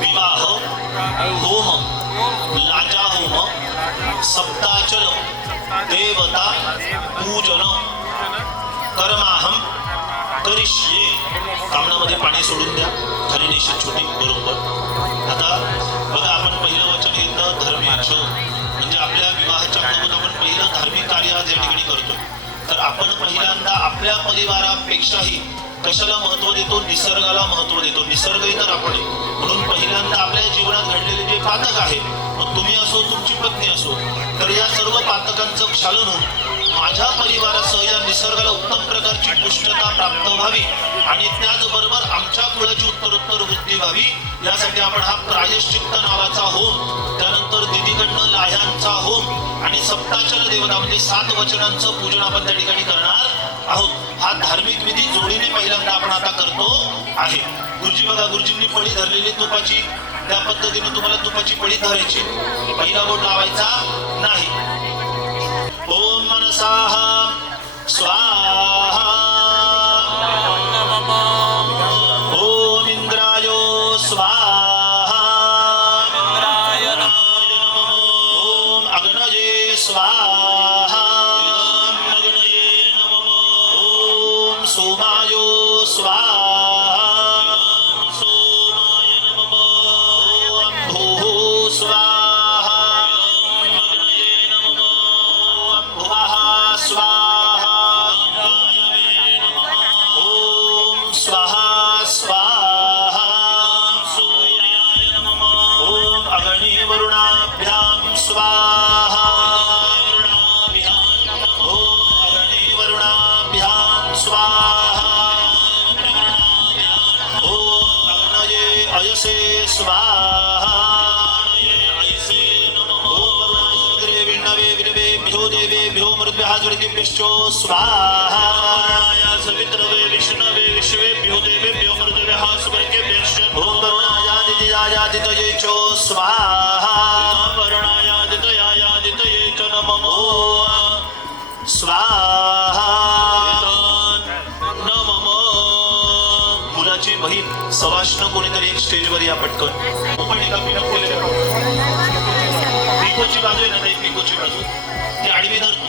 विवाह होम लाजा होम सप्ताचल देवता पूजन कर्माहम करिष्ये. कामनामध्ये पाणी सोडून द्या. खाली निश्चित छोटी बरोबर. आता बघा, आपण पहिलं वचन घेतलं धर्मेच, म्हणजे आपल्या विवाहाच्या अगोदर आपण पहिलं धार्मिक कार्य आज या ठिकाणी करतो. तर आपण पहिल्यांदा आपल्या परिवारापेक्षाही कशाला महत्व देतो? निसर्गाला महत्व देतो. निसर्गही तर आपण आहे. म्हणून पहिल्यांदा आपल्या जीवनात घडलेले जे पातक आहे, मग तुम्ही असो तुमची पत्नी असो, तर या सर्व पातकांचं क्षालन होऊन माझ्या परिवारासह या निसर्गाला उत्तम प्रकारची पुष्टता प्राप्त व्हावी आणि त्याचबरोबर आमच्या कुळाची उत्तरोत्तर वृद्धी व्हावी, यासाठी आपण हा प्रायश्चित्त नावाचा होम, त्यानंतर दिदीकडनं लाह्यांचा होम आणि सप्ताचल देवता म्हणजे 7 वचनांचं पूजन आपण त्या ठिकाणी करणार आहोत. हा धार्मिक विधी जोडीने पहिल्यांदा आपण आता करतो आहे. गुरुजी बघा, गुरुजींनी पळी धरलेली तुपाची, त्या पद्धतीने तुम्हाला तुपाची पळी धरायची. पहिला बोट लावायचा नाही. ओम मनसाः स्वाहा. ओम इंद्राय स्वाहा. ओम अग्नये स्वाहा. ओम सोमाय स्वाहा. ओम भूः स्वाहा. ओम स्वाहा स्वाहा. ओम अग्नि वरुणाभ्यां स्वाहा. ओम अग्नि वरुणाभ्यां स्वाहा. ओम अग्नये अयसे स्वाहा. देवेभ्यो मृद्भ्यो स्वाहा. सवित्रवे विष्णवे विश्वेभ्यो देवेभ्यो मृद्भ्यः सुवर्गेभ्यश्च. ओम वरुणायादित्यायादितये च स्वाहा. वरुणायादित्यायादितये च नमो स्वाहा. नमः. मुलाची बहीण सवाष्ण कोणीतरी एक स्टेजवर या पटकन. पण एका पिनअप केलेल्या पिकोची बाजू आहे ना, नाही पिकोची बाजू ती आडवी धरतो.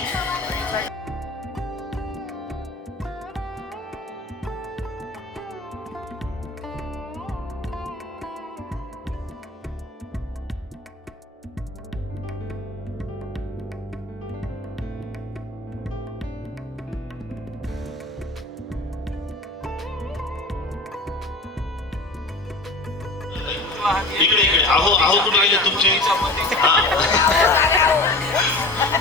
इकडे इकडे आहो आहो कुठे गेले तुमचे?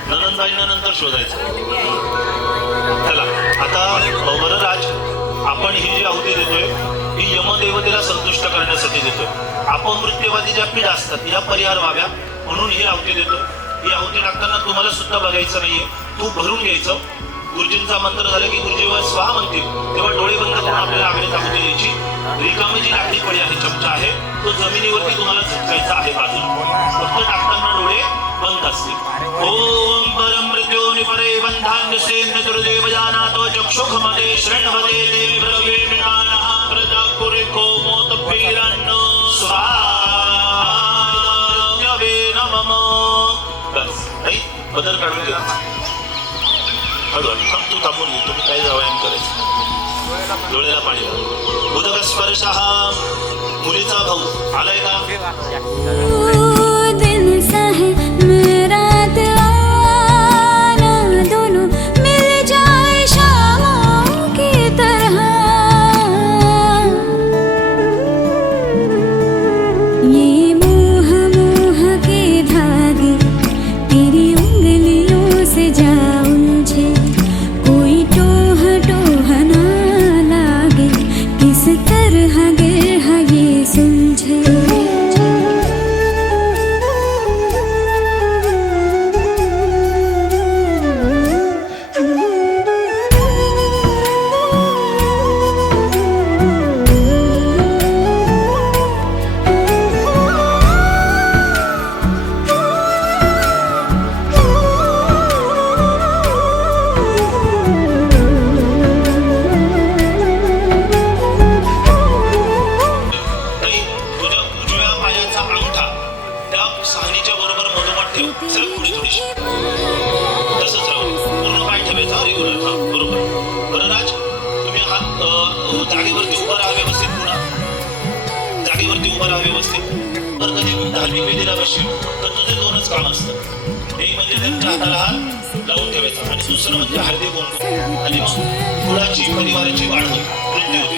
नंदनबाईंना नंतर शोधायचं. चला आता बरं राज, आपण ही जी आहुती देतोय ही यमदेवतेला संतुष्ट करण्यासाठी देतोय. अपमृत्यवादी ज्या पीडा असतात या परिहार व्हाव्या म्हणून ही आहुती देतो. ही आहुती टाकताना तुम्हाला सुद्धा बघायचं नाहीये, तू भरून घ्यायचं. गुरुजींचा मंत्र झाला की गुरुजी स्वाहा म्हणतील तेव्हा डोळे बंद करून आपल्याला आगळीत आहुती द्यायची. रिकामी जी लाकडी पळी आहे, चमचा आहे, तो जमिनीवरती तुम्हाला झटकायचा आहे बाजूला. फक्त टाकताना डोळे बंद असतील. ओम परम मृत्योनि परे बंधान्य सेन्य दुर्देव जानातो चक्षुखमदे शृण्वदे देवी भ्रवे विनानः प्रजाकुरिको मोतपीरन्न स्वाहा. नमः. बस नाही बदल काढून घ्या. तू थांबून घे. तुम्ही काय व्यायाम करायचं? डोळ्याला पाणी. उदक स्पर्श हा मुलीचा भाऊ आलाय का? दिन सा है मेरा आना, दोनों मिल जाए शामों की तरह. ये मोह मोह के धागे तेरी उंगलियों से जा उलझे. कोई टोह टोह ना लागे, किस तरह गिरहा ये सुलझे. तुम्ही विधीला बसशील तर तुझे दोनच काम असतात. एक म्हणजे त्यांच्या हाताला हात लावून ठेवायचा आणि दुसरं म्हणजे हळदी कुंकू आणि मग कुळाची परिवाराची वाढ होते, वृद्धी होते.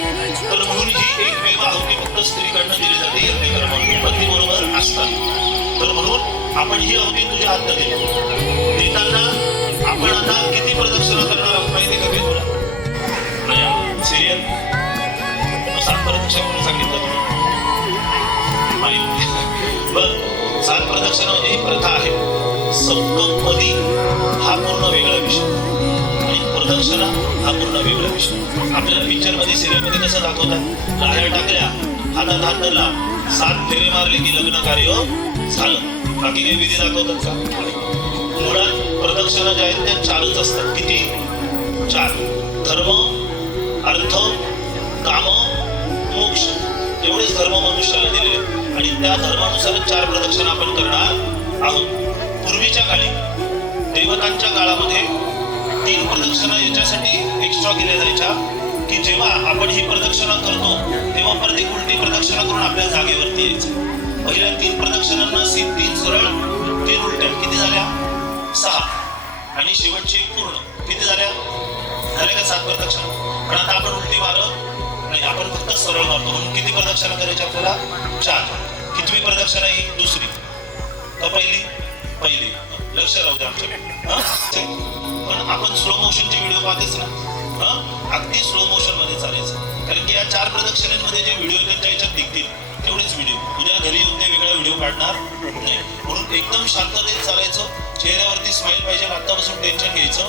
तर म्हणून ही एक वेगळी आहुती फक्त स्त्रीकडनं दिली जाते यज्ञकर्माला, पती बरोबर असतात. तर म्हणून आपण ही आहुती तुझ्या हातात दिली. देताना आपण आता किती प्रदक्षिणा करणार आहोत माहिती का तुला? नाही सिरियल 7 प्रदक्षिणा म्हणून सांगितलं तुला बरं. 7 प्रदक्षिणा म्हणजे ही प्रथा आहे. सप्तपदी हा पूर्ण वेगळा विषय आणि प्रदक्षिणा हा पूर्ण वेगळा विषय. आपल्याला पिक्चरमध्ये सिरियलमध्ये कसं दाखवतात, लाह्या टाकल्या, हातात हात धरला, 7 फेरे मारले की लग्न कार्य झालं. बाकी काही विधी दाखवतात का? मुळात प्रदक्षिणा ज्या आहेत त्या 4च असतात. किती? 4. धर्म, अर्थ, काम, मोक्ष एवढेच धर्म मनुष्याला दिलेले आहेत आणि त्या धर्मानुसार 4 प्रदक्षिणा आपण करणार आहोत. पूर्वीच्या काळी देवतांच्या काळामध्ये 3 प्रदक्षिणा याच्यासाठी एक्स्ट्रा केल्या जायच्या की जेव्हा आपण ही प्रदक्षिणा करतो तेव्हा परत एक उलटी प्रदक्षिणा करून आपल्या जागेवरती यायचं. पहिल्या 3 प्रदक्षिणांना 3 सरळ 3 उलट्या किती झाल्या? 6 आणि शेवटची पूर्ण किती झाल्या? का 7 प्रदक्षिणा? पण आता आपण उलटी मारत नाही, आपण फक्त सरळ मारतो. म्हणून किती प्रदक्षिणा करायची आपल्याला? 4. कितवी प्रदक्षिणा ही? दुसरी का पहिली? पहिली. लक्ष राहू द्या आमच्याकडे. पण आपण स्लो मोशनचे व्हिडिओ पाहतेच ना, अगदी स्लो मोशन मध्ये चालायचं. कारण की या 4 प्रदक्षिणांमध्ये जे व्हिडिओ त्यांच्या याच्यात दिसतील तेवढेच व्हिडिओ. उद्या घरी येऊन ते वेगळा व्हिडिओ काढणार नाही. म्हणून एकदम शांततेत चालायचं. चेहऱ्यावरती स्माइल पाहिजे. आत्तापासून टेन्शन घ्यायचं,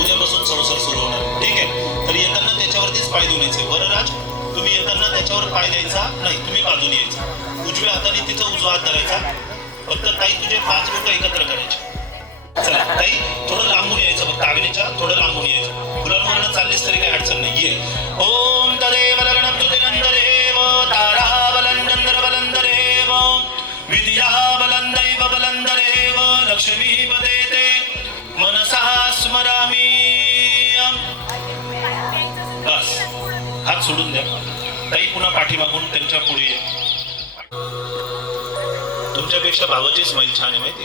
उद्यापासून संसार सुरू होणार. ठीक आहे. तर येताना त्याच्यावरतीच पाय देऊन यायचे. बरं राज, तुम्ही येताना त्याच्यावर पाय द्यायचा नाही, तुम्ही बाजून यायचं. उजव्या हाताने तिचा उजवा हात धरायचा. फक्त ताई तुझे 5 बोटं एकत्र करायचे. चला ताई थोडं लांबून यायचं, फक्त अग्नीच्या थोडं लांबून यायचं. मुलांमुलांना चाललीस तरी काही अडचण नाही. ये. ओम तदेव लग्नं तुदिनंदरेव तारा बलंदर बलंदरेव विद्या बलंदैव बलंदरेव लक्ष्मी पदेते मनसा स्मरामी. बस हात सोडून द्या. ताई पुन्हा पाठीमागून त्यांच्या पुढे ये. तुमच्यापेक्षा भावाची स्माईल छान आहे माहिती.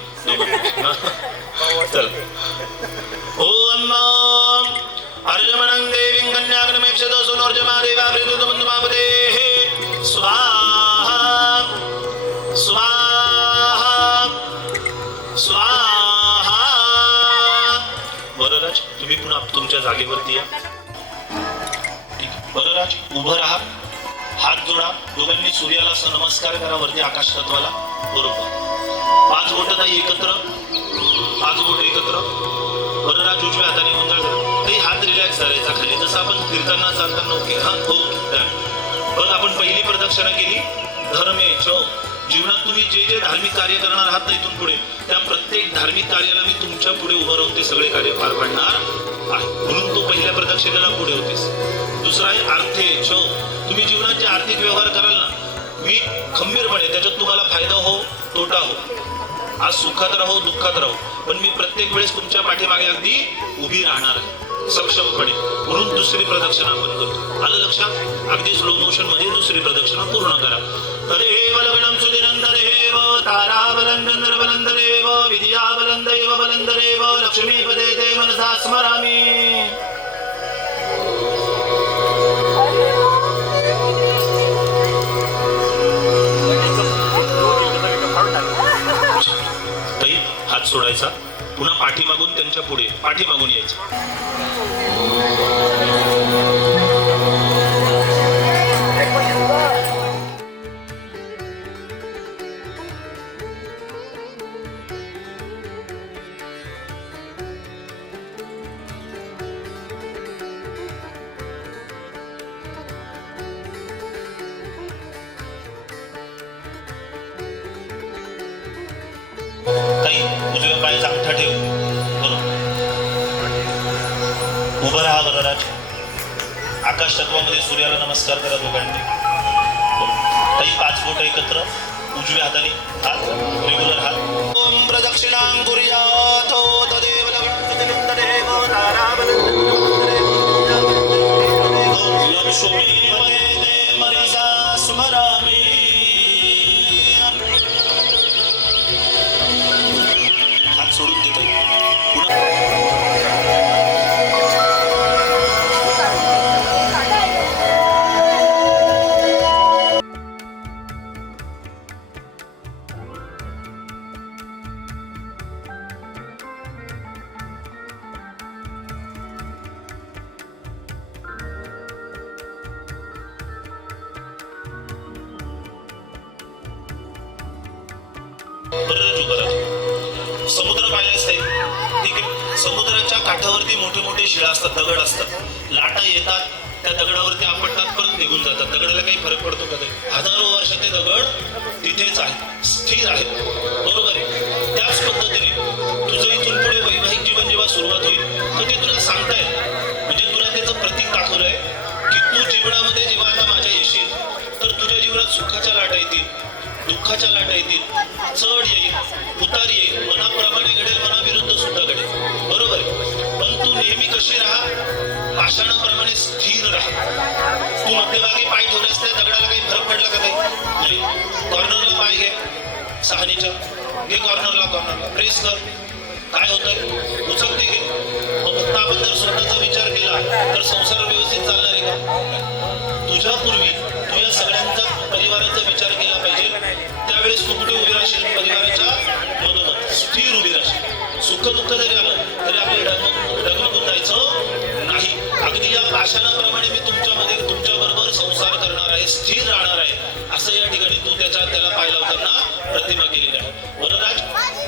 चल. ओम अर्जमनं देवीं कन्याग्नमेक्षत सुनोर्जमा देवा प्रेतुतमन्दमापदे स्वाहा स्वाहा स्वाहा. वरराज तुम्ही पुन्हा तुमच्या जागेवरती या. वरराज उभं राहा, हात जोडा, दोघांनी सूर्याला नमस्कार करा वरती आकाश तत्वाला. बरोबर. 5 बोटं ताई एकत्र, 5 बोटं एकत्र. वरराज उजव्या हाताने गोंधळ करा. ताई हात रिलॅक्स करायचा खाली, जसं आपण फिरताना चालताना. ओके हा ओके. बघ आपण पहिली प्रदक्षिणा केली. धर्मेच जीवनात तुम्ही जे जे धार्मिक कार्य करणार आहात ना इथून पुढे, त्या प्रत्येक धार्मिक कार्याला मी तुमच्या पुढे उभं राहून ते सगळे कार्य पार पाडणार आहे. म्हणून तू पहिल्या प्रदक्षिणेला पुढे होतेस. दुसरा आहे अर्थेच. तुम्ही जीवनात जे आर्थिक व्यवहार कराल ना, मी खंबीरपणे त्याच्यात तुम्हाला फायदा हो तोटा हो, आज सुखात राहो दुःखात राहो, पण मी प्रत्येक वेळेस तुमच्या पाठीमागे अगदी उभी राहणार आहे सक्षमपणे. म्हणून दुसरी प्रदक्षिणा आपण करतो. आलं लक्षात? अगदी स्लो मोशन मध्ये दुसरी प्रदक्षिणा पूर्ण करा. तदेव लग्नं सुदिनंदरेव तारा बलंदर बलंदरेव विद्या बलंदैव बलंदरेव लक्ष्मी पदेते मनसा स्मरामी. हात सोडायचा. पुन्हा पाठीमागून त्यांच्या पुढे पाठीमागून यायचं. ताई उजव्या पायाचा अंगठा ठेव. बरोबर. उभं राहा वरराज. आकाश तत्वामध्ये सूर्याला नमस्कार करा दोघांनी. ताई 5 बोटं एकत्र, उजव्या हाताने हात रेग्युलर हात. ओम प्रदक्षिणां कुर्यात् तदेव लक्ष्मीपदेव लक्ष्मीपदेते मनसा स्मरामि. समुद्र पाहिलाच नाही, ठीक आहे. समुद्राच्या काठावरती मोठे मोठे शिळा असतात, दगड असतात, लाटा येतात, त्या दगडावरती आपटतात, परत निघून जातात. दगडाला काही फरक पडतो का? काही हजारो वर्ष ते दगड तिथेच आहेत, स्थिर आहेत, बरोबर आहे. त्याच पद्धतीने तुझं इथून पुढे वैवाहिक जीवन जेव्हा सुरुवात होईल तर ते तुला सांगतायत, म्हणजे तुला त्याचं प्रतीक दाखवलंय की तू जीवनामध्ये जेव्हा आता माझ्या येशील तर तुझ्या जीवनात सुखाच्या लाटा येतील, दुःखाच्या लाटा येतील, चढ येईल, उतार येईल, मनाप्रमाणे घडेल, मनाविरुद्ध सुद्धा घडेल, बरोबर आहे. पण तू नेहमी कशी राहा, पाषाणाप्रमाणे स्थिर राहा. तू मध्यभागी पाय ठेवल्यास त्या दगडाला काही फरक पडला का? काही नाही. कॉर्नरला पाय घे सहानीच्या, घे कॉर्नरला प्रेस कर, काय होतंय? उचलते घे. मग फक्त आपण जर स्वतःचा विचार केला तर संसार व्यवस्थित चालणार आहे का? तुझ्यापूर्वी तू या सगळ्यांचा परिवाराचा विचार केला पाहिजे. त्यावेळेस तू कुठे उभी राहशील? परिवाराच्या मधोमध स्थिर उभी राहशील. सुख दुःख जरी आलं तरी आपल्याला डगमगून जायचं नाही. अगदी या पाषाणाप्रमाणे मी तुमच्याबरोबर संसार करणार आहे, स्थिर राहणार आहे, असं या ठिकाणी तू त्याला पाय लावताना प्रतिमा केलेली आहे. वरराज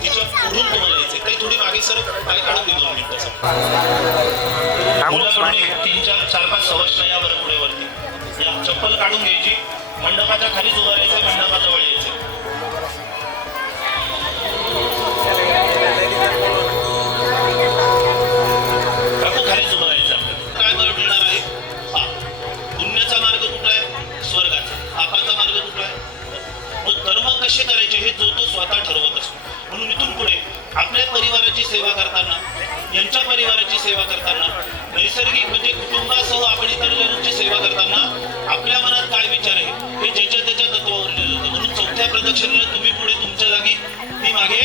तिच्या पुढून तुम्हाला यायचे, काही थोडी मागे सर पाय काढून दे 2 मिनिटं. मुलाकडून 3, 4, 5 सवष्ण या बरं पुढे वरती या चप्पल काढून घ्यायची, मंडपाच्या खालीच उभं राहायचं, मंडपाजवळ यायचं. खालीच उभं राहायचं. काय मिळणार आहे? पुण्याचा मार्ग कुठला आहे? स्वर्गाचा. पापाचा मार्ग कुठला आहे? मग कर्म कसे करायचे हे जो तो स्वतः ठरवत असतो. म्हणून इथून पुढे आपल्या परिवाराची सेवा करताना, यांच्या परिवाराची सेवा करताना, नैसर्गिक म्हणजे कुटुंबासह आपण इतरांची सेवा करताना आपल्या मनात काय विचार आहे हे ज्याच्या त्याच्या तत्वावर लिहिलं होतं. म्हणून 4थ्या प्रदक्षिणेला तुम्ही पुढे तुमच्या जागी, ती मागे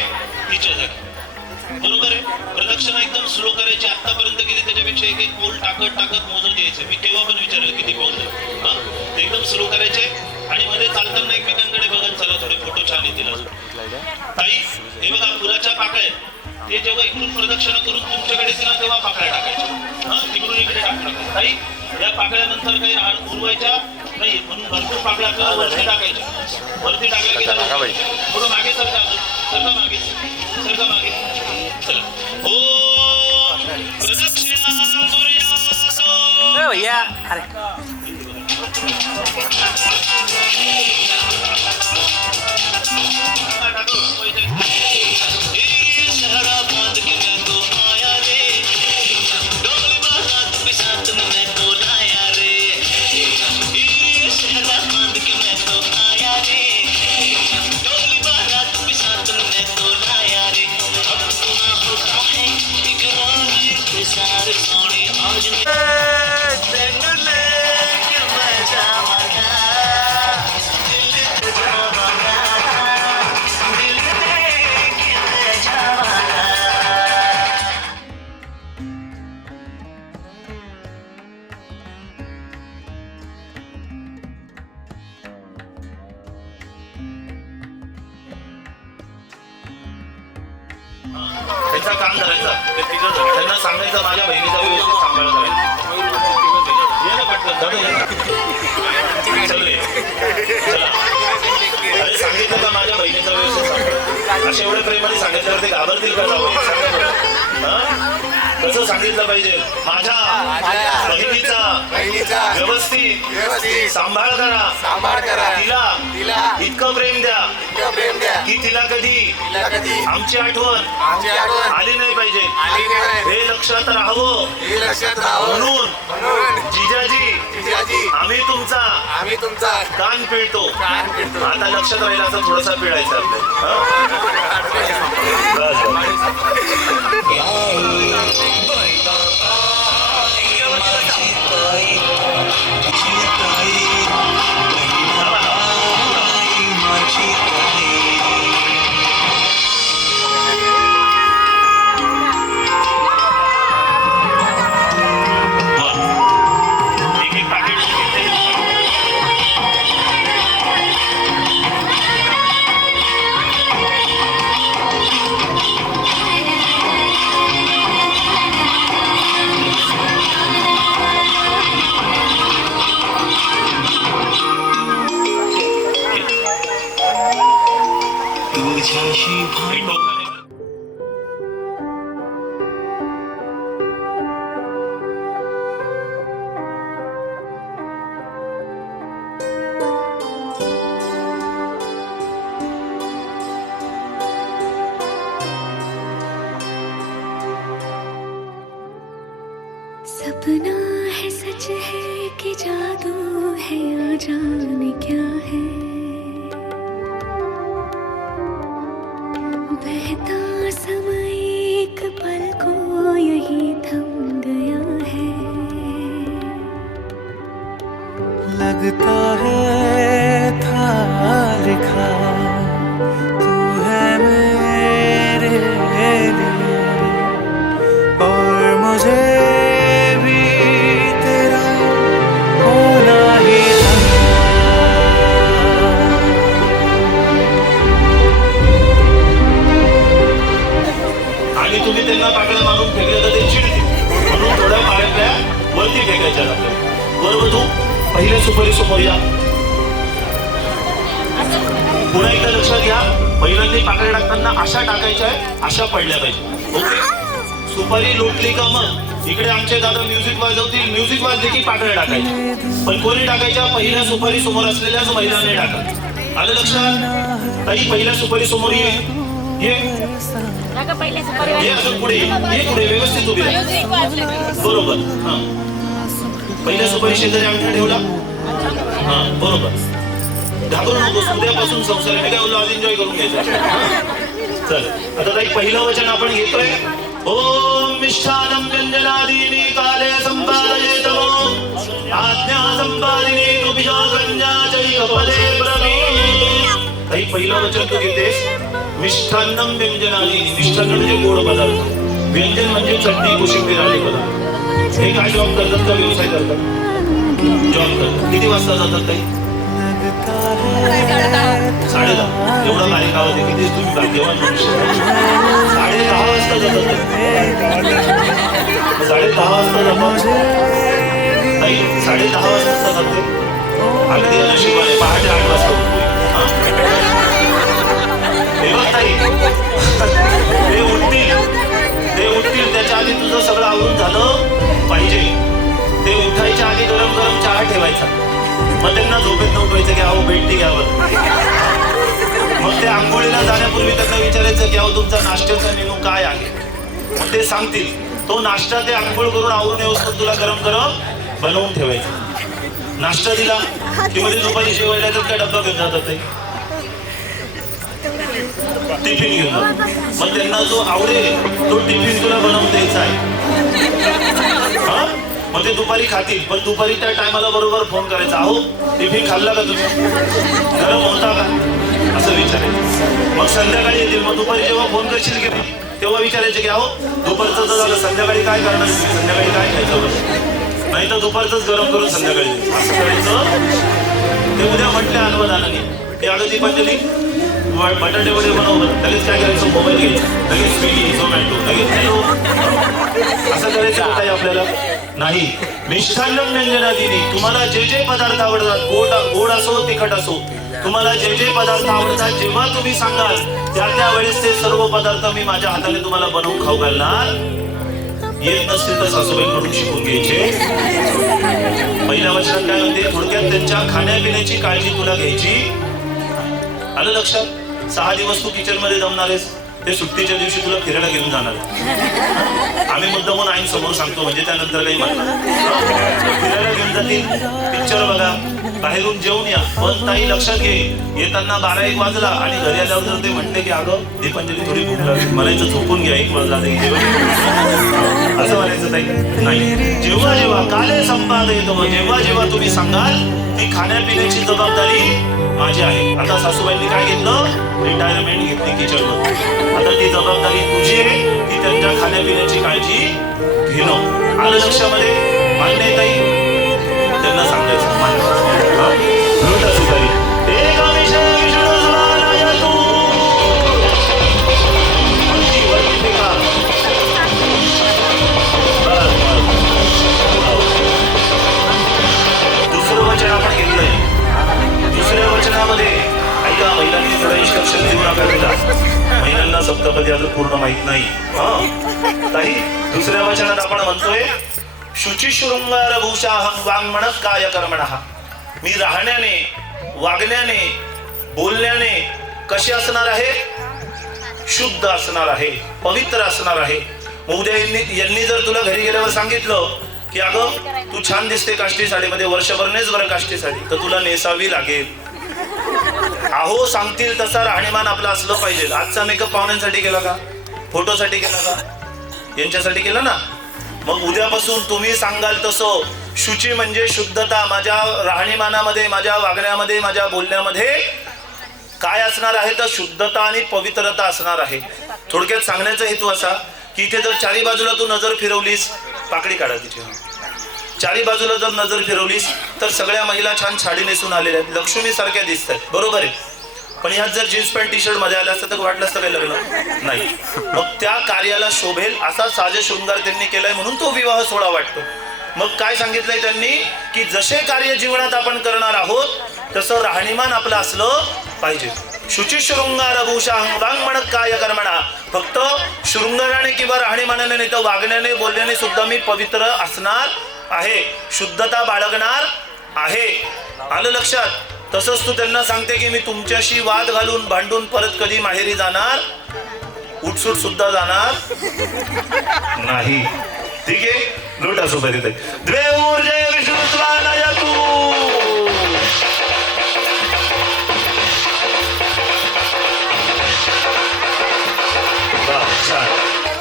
तिच्या जागी, बरोबर आहे. प्रदक्षिणा एकदम स्लो करायची. आतापर्यंत किती, त्याच्यापेक्षा एक पाऊल टाकत मोजून द्यायचं. मी केव्हा पण विचारलं किती पाऊल ते एकदम स्लो करायचे आणि मध्ये चालताना एकमेकांकडे बघत चला, थोडे फोटो छान येतील. ताई हे बघा फुलाच्या पाकळ्या, ते जेव्हा इकडून प्रदक्षिणा करून तुमच्याकडे येतील ना तेव्हा पाकळ्या टाकायच्या, तिकडून इकडे टाकायच्या. ताई या पाकळ्यानंतर काही उडवायच्या नाही, म्हणून भरपूर पाकळ्या आपल्याला वरती टाकायच्या. वरती टाकल्या की थोडं मागे सरका मागे चला. ओ प्रदक्षिणा भैया शहरा बांध के मैं तो आया रे, डोली बारात के साथ में मैं तो लाया रे, शहरा बांध के मैं तो आया रे, डोली बारात के साथ में मैं तो लाया रे. अब सुना होता है इकरार इंतजार सोने आज त्याचा काम करायचं. त्यांना सांगायचं माझ्या बहिणीचा व्यवस्थित सांभाळ करायचा. अरे सांगितलं का माझ्या बहिणीचा व्यवस्थित सांभाळ? अशा एवढे प्रेमाने सांगितल्यावर ते घाबरतील का? कसं सांगितलं पाहिजे? माझ्या बहिणीचा व्यवस्थित सांभाळ करा, तिला इतकं प्रेम द्या की तिला कधी आमची आठवण आली नाही पाहिजे, हे लक्षात राहावं. म्हणून जिजाजी आम्ही तुमचा कान पिळतो. आता लक्षात राहील असं थोडासा पिळायचं. सपना है सच है कि जादू है या जाने क्या है बहता समय एक पल को यही थम गया है लगता है था लिखा तू है मेरे लिए और मुझे भी तेरा होना ही था आणि तुम्ही त्यांना पाकळ्या मारून फेकल्या तर ते चिडतील म्हणून थोड्या पाकळ्या वरती फेकायच्या आपल्याला वरवधू पहिल्या सुपारी समोर या पुन्हा एकदा लक्षात घ्या पहिल्यांदा पाकळ्या टाकताना अशा टाकायच्या आहे अशा पडल्या पाहिजे ओके सुपारी लोटली का मग इकडे आमचे दादा म्युझिक वाजवतील म्युझिक वाजले की पाकळ्या टाकायच्या पण कोणी टाकायच्या पहिल्या सुपारी समोर असलेल्याच महिलांनी टाका आलं लक्षात ताई पहिल्या सुपारी समोर ये असं पुढे ये पुढे व्यवस्थित उभी राहा बरोबर हा पहिल्या सुपारी शेजारी अंगठा ठेवला हा बरोबर घाबरू नकोस उद्यापासून संसार मी काय बोललो आज एन्जॉय करून घ्यायचं चल आता ताई पहिलं वचन आपण घेतोय ओम मिष्ठानं व्यंजनादीनि काले संपादयेत आज्ञा संपादिनी तुभ्यो कन्या चैकपदे ब्रवीमि ताई पहिलं वचन तू घेतेस मिष्ठान्नं व्यंजनादीनि मिष्ठान्न म्हणजे गोड पदार्थ व्यंजन म्हणजे चटणी कोशिंबीर आले पदार्थ हे काय जॉब करतात का व्यवसाय करतात जॉब करतात किती वाजता जातात ताई 10:30 एवढा बारीक आवाज आहे किती तुम्ही भाग्यवान मनुष्य 10:30 वाजता जातात 10:30 वाजता जातात ताई 10:30 वाजता जाते अगदी नशिबाने पहाटे 8 वाजता उठतोय तेव्हा ताई ते उठतील त्याच्या आधी तुझं सगळं आवरून झालं पाहिजे ते उठायच्या आधी गरम गरम चहा ठेवायचा मग त्यांना झोपेत उठवायचं की अहो भेटी घ्यावं मग ते आंघोळीला जाण्यापूर्वी त्यांना विचारायचं की अहो तुमचा नाश्त्याचा मेनू काय आहे मग ते सांगतील तो नाश्ता ते आंघोळ करून आवरून येऊन तुला गरम गरम बनवून ठेवायचा नाश्ता दिला की मध्ये दुपारी जेवायला तर काय डब्बा घेऊन जातात ते टिफिन घेऊन मग त्यांना जो आवडेल तो टिफिन तुला बनवून द्यायचा आहे मग ते दुपारी खातील पण दुपारी त्या टायमाला बरोबर फोन करायचा अहो टिफिन खाल्ला का तुम्ही गरम होता का असं विचारायचं मग संध्याकाळी येतील मग दुपारी जेव्हा फोन करशील की तेव्हा विचारायचे की अहो दुपारचं तर झालं संध्याकाळी काय करणार तुम्ही संध्याकाळी काय खायचं नाही तर दुपारचंच गरम करून संध्याकाळी असं करायचं ते उद्या म्हटले अनवदानाने की अगं ती पंजली बटाटे वडे बनवलं लगेच काय करायचं मोबाईल घ्यायचं लगेच स्विगी झोमॅटो लगेच असं करायचं काय आपल्याला नाही मिष्ठान्नं व्यंजनादीनि तुम्हाला जे जे पदार्थ आवडतात गोड असो तिखट असो तुम्हाला जे जे पदार्थ आवडतात जेव्हा तुम्ही सांगाल त्या वेळेस ते सर्व पदार्थ मी माझ्या हाताने तुम्हाला बनवून खाऊ घालणार येत नसतील तर सासूबाईंकडून शिकून घ्यायचे पहिल्या वचनात काय म्हणते थोडक्यात त्यांच्या खाण्यापिण्याची काळजी तुला घ्यायची आलं लक्षात 6 दिवस तू किचन मध्ये जमणार आहेस ते सुट्टीच्या दिवशी तुला फिरायला घेऊन जाणार आम्ही मुद्दामून आईन समोर सांगतो म्हणजे त्यानंतर काही म्हणणार फिरायला घेऊन जातील पिक्चर बघा बाहेरून जेवून या पण ताई लक्षात घे येताना 12-1 वाजला आणि घरी आल्यावर जर ते म्हणते की अगं दीपांजली थोडी भूक लागली मला इथं झोपून घ्या 1 वाजला असं म्हणायचं ताई नाही जेव्हा जेव्हा काले संपाद येतो जेव्हा जेव्हा तुम्ही सांगाल ती खाण्यापिण्याची जबाबदारी माझी आहे आता सासूबाईंनी काय घेतलं रिटायरमेंट घेतली किचनमध्ये आता ती जबाबदारी तुझी आहे ती त्यांच्या खाण्यापिण्याची काळजी घेणं आलं लक्षामध्ये मान्य आहे ताई त्यांना सांगायचं मान्य लोटा सुपारी एक विषय विष्णू समानाय तू वरती फेका दुसरं वचन आपण घेतलंय दुसऱ्या वचनामध्ये ऐका महिलांनी थोडं इन्स्ट्रक्शन देऊ नका तिला महिलांना सप्तपदी अजून पूर्ण माहित नाही ताई दुसऱ्या वचनात आपण म्हणतोय शुचिशृंगार भूषाहं वाङ्मनः काय कर्मणः मी राहण्याने वागण्याने बोलण्याने कसे असणार आहे शुद्ध असणार आहे पवित्र असणार आहे उद्या यांनी जर तुला घरी गेल्यावर सांगितलं की अगं तू छान दिसते काष्टी साडीमध्ये, वर्षभर नेस बरं काष्टी साडी, तर तुला नेसावी लागेल. अहो सांगतील तसा राहणीमान आपलं असलं पाहिजे. आजचा मेकअप पाहुण्यांसाठी केला का, फोटोसाठी केला का, यांच्यासाठी केला ना. मग उद्यापासून तुम्ही सांगाल तसं शुची म्हणजे शुद्धता. माझ्या राहणीमानामध्ये, माझ्या वागण्यामध्ये, माझ्या बोलण्यामध्ये काय असणार आहे तर शुद्धता आणि पवित्रता असणार आहे. थोडक्यात सांगण्याचा हेतू असा की इथे जर चारी बाजूला तू नजर फिरवलीस, पाकडी काढा तिथे, चारी बाजूला जर नजर फिरवलीस तर सगळ्या महिला छान साडी नेसून आलेल्या आहेत, लक्ष्मी सारख्या दिसत आहेत, बरोबर आहे. पण ह्यात जर जीन्स पॅन्ट टी शर्ट मध्ये आलं असतं तर वाटलं असतं काही लग्न नाही. मग त्या कार्याला शोभेल असा साज शृंगार त्यांनी केलाय, म्हणून तो विवाह सोहळा वाटतो. मग काय सांगितलंय त्यांनी की जसे कार्य जीवनात आपण करणार आहोत तसं राहणीमान आपलं असलं पाहिजे. शुची शृंगार भूषा वाङ्मन काय कर्मणा. फक्त शृंगाराने किंवा राहणीमानाने नाही तर वागण्याने, बोलण्याने सुद्धा मी पवित्र असणार आहे, शुद्धता बाळगणार आहे. आलं लक्षात. तसंच तू त्यांना सांगते की मी तुमच्याशी वाद घालून भांडून परत कधी माहेरी जाणार, उठसूट सुद्धा जाणार नाही. ठीक आहे. लोटा सोबत द्वे ऊर्जे विष्णुस्वानयतु.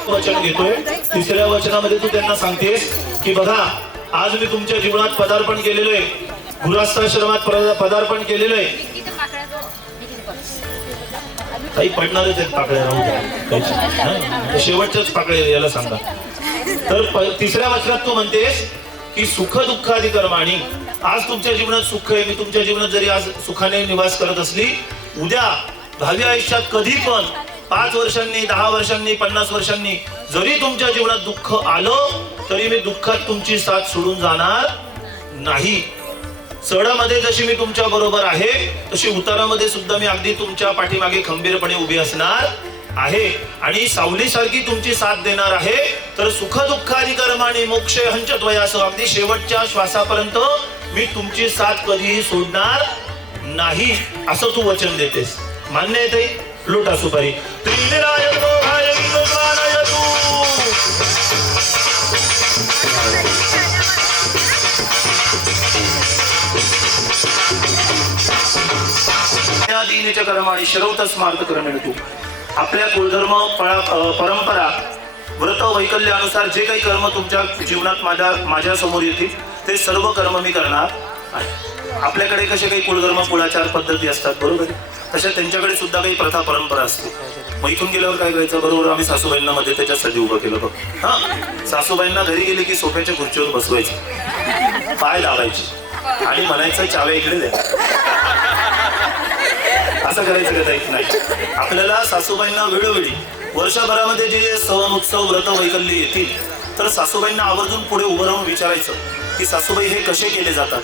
वचन घेतोय. तिसऱ्या वचनामध्ये तू त्यांना सांगतेस की बघा आज मी तुमच्या जीवनात पदार्पण केलेलं आहे, गृहस्थाश्रमात पदार्पण केलेलं आहे. काही पडणारच आहेत पाकळ्या, राहू शेवटच्याच पाकळ्या याला सांगा. तर तिसऱ्या वचनात तू म्हणतेस की सुख दुःखादी कर्माणी. आज तुमच्या जीवनात सुख आहे, मी तुमच्या जीवनात जरी आज सुखाने निवास करत असली, उद्या भावी आयुष्यात कधी पण 5 वर्षांनी, 10 वर्षांनी, 50 वर्षांनी जरी तुमच्या जीवनात दुःख आलं तरी मी दुःखात तुमची साथ सोडून जाणार नाही. चढामध्ये जशी मी तुमच्या बरोबर आहे तशी उतारामध्ये सुद्धा मी अगदी तुमच्या पाठीमागे खंबीरपणे उभी असणार आहे आणि सावलीसारखी तुमची साथ देणार आहे. तर सुख दुःखादी कर्माणी मोक्ष हंचत्वयास. अगदी शेवटच्या श्वासापर्यंत मी तुमची साथ कधीही सोडणार नाही असं तू वचन देतेस. मान्य आहे ते? लोटा सुपारी. कर्माणी श्रौत स्मार्त करण. तू आपल्या कुलधर्म परंपरा व्रत वैकल्यानुसार जे काही कर्म तुमच्या जीवनात माझ्या समोर येतील ते सर्व कर्म मी करणार आहे. आपल्याकडे कसे काही कुलधर्म कुळाचार पद्धती असतात, बरोबर, तशा त्यांच्याकडे सुद्धा काही प्रथा परंपरा असते. मग इथून गेल्यावर काय करायचं, बरोबर आम्ही सासूबाईंना मध्ये त्याच्यासाठी उभं केलं बघ. हा, सासूबाईंना घरी गेले की सोफ्याच्या खुर्चीवर बसवायचे, पाय लावायचे आणि म्हणायचं चाव्या इकडे द्या. असं करायचं का नाही. आपल्याला सासूबाईंना वेळोवेळी वर्षभरामध्ये जे सण उत्सव व्रत वैकल्य येतील तर सासूबाईंना आवर्जून पुढे उभं राहून विचारायचं की सासूबाई हे कसे केले जातात,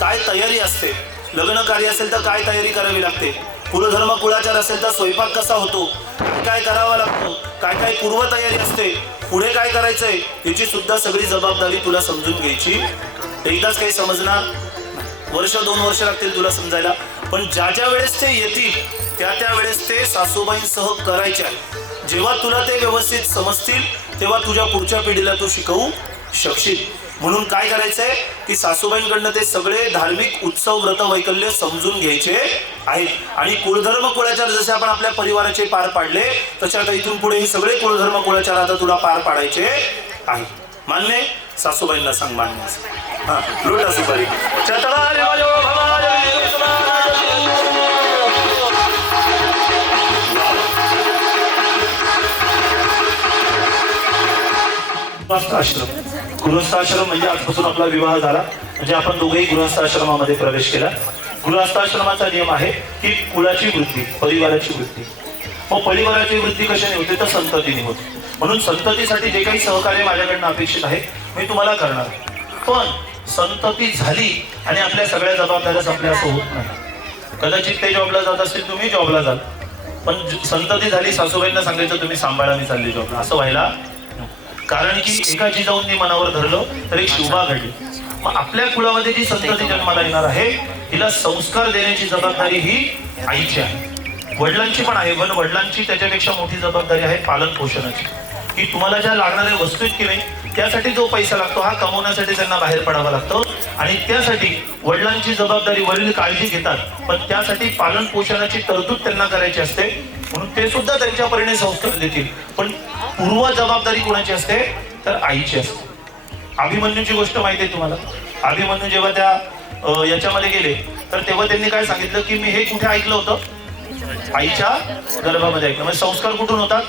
काय तयारी असते, लग्न कार्य असेल तर काय तयारी करावी लागते, कुलधर्म कुळाचार असेल तर स्वयंपाक कसा होतो, काय करावा लागतो, काय काय पूर्वतयारी असते, पुढे काय करायचंय याची सुद्धा सगळी जबाबदारी तुला समजून घ्यायची. एकदाच काही समजणार, वर्ष 2 वर्ष लागतील तुला समजायला, पण ज्या वेळेस ते येतील त्या वेळेस ते सासूबाईंसह करायचे आहे. जेव्हा तुला ते व्यवस्थित समजतील तेव्हा तुझ्या पुढच्या पिढीला तू शिकवू शकशील. म्हणून काय करायचंय की सासूबाईंकडनं ते सगळे धार्मिक उत्सव व्रत वैकल्य समजून घ्यायचे आहेत. आणि कुलधर्म कुळाचार जसे आपण आपल्या परिवाराचे पार पाडले तसे आता इथून पुढे हे सगळे कुलधर्म कुळाचार आता तुला पार पाडायचे आहे. मान्य? सासूबाईंना सांग मान्य. हा, लोटा सुपारी. गृहस्थाश्रम म्हणजे आजपासून आपला विवाह झाला म्हणजे आपण दोघेही गृहस्थाश्रमामध्ये प्रवेश केला. गृहस्थाश्रमाचा नियम आहे की कुळाची वृद्धी, परिवाराची वृद्धी. मग परिवाराची वृद्धी कशाने होते तर संततीने होते. म्हणून संततीसाठी जे काही सहकार्य माझ्याकडनं अपेक्षित आहे मी तुम्हाला करणार. पण संतती झाली आणि आपल्या सगळ्या जबाबदाऱ्या संपल्या असं होत नाही. कदाचित ते जॉबला जात असतील, तुम्ही जॉबला जाल, पण संतती झाली सासूबाईंना सांगायचं तुम्ही सांभाळा मी चालली जॉबला, असं व्हायला. कारण की एका जिजाऊंनी मनावर धरलं तर एक शुभा घडली. मग आपल्या कुळामध्ये जी संतती जन्माला येणार आहे तिला संस्कार देण्याची जबाबदारी ही आईची आहे, वडिलांची पण आहे, पण वडिलांची त्याच्यापेक्षा मोठी जबाबदारी आहे पालन पोषणाची. की तुम्हाला ज्या लागणाऱ्या वस्तू आहेत की नाही, त्यासाठी जो पैसा लागतो हा कमवण्यासाठी त्यांना बाहेर पडावा लागतो. आणि त्यासाठी वडिलांची जबाबदारी, वडील काळजी घेतात, पण त्यासाठी पालन पोषणाची तरतूद त्यांना करायची असते. म्हणून ते सुद्धा त्यांच्या परीने संस्कार देतील. पण पूर्व जबाबदारी कोणाची असते? तर आईची असते. अभिमन्यूची गोष्ट माहिती आहे तुम्हाला. अभिमन्यू जेव्हा त्या याच्यामध्ये गेले तर तेव्हा त्यांनी काय सांगितलं की मी हे कुठे ऐकलं होतं? आईच्या गर्भामध्ये ऐकलं. म्हणजे संस्कार कुठून होतात?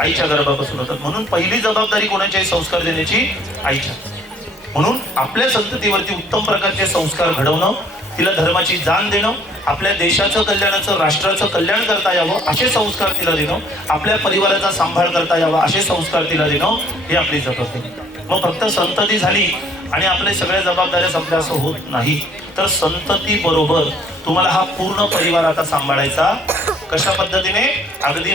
आईच्या गर्भापासून होतात. म्हणून पहिली जबाबदारी कोणाची आहे संस्कार देण्याची? आईच्या. म्हणून आपल्या संततीवरती उत्तम प्रकारचे संस्कार घडवणं, तिला धर्माची जाण देणं, आपल्या देशाचं कल्याणाचं, राष्ट्राचं कल्याण करता यावं असे संस्कार तिला देणं, आपल्या परिवाराचा सांभाळ करता यावा असे संस्कार तिला देणं, हे आपली जबाबदारी. मग फक्त संतती झाली आणि आपल्या सगळ्या जबाबदाऱ्या संपल्या असं होत नाही. तर संतती बरोबर तुम्हाला हा पूर्ण परिवार आता सांभाळायचा. कशा पद्धतीने? अगदी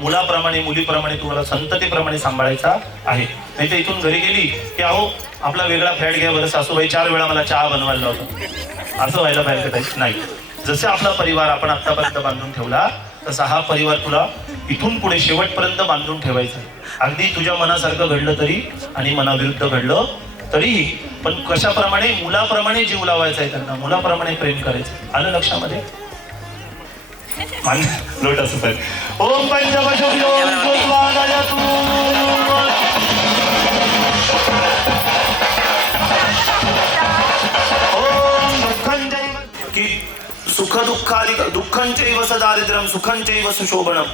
मुलाप्रमाणे, मुलीप्रमाणे, तुम्हाला संततीप्रमाणे सांभाळायचा आहे. नाही तर इथून घरी गेली की अहो आपला वेगळा फ्लॅट घ्या बरं, सासूबाई 4 वेळा मला चहा बनवायला लावतो, असं व्हायला पाहिजे नाही. जसे आपला परिवार आपण आतापर्यंत बांधून ठेवला तसा हा परिवार तुला इथून पुढे शेवटपर्यंत बांधून ठेवायचा. अगदी तुझ्या मनासारखं घडलं तरी आणि मनाविरुद्ध घडलं तरीही, पण कशाप्रमाणे? मुलाप्रमाणे जीव लावायचा आहे त्यांना, मुलाप्रमाणे प्रेम करायचं. आलं लक्षामध्ये? लोटस ओम पंचपशुभ्यो स्वागतु. ओम दुःखंचैव की सुख दुःखंचैव सदारिद्र्यं सुखंचैव सुशोभनम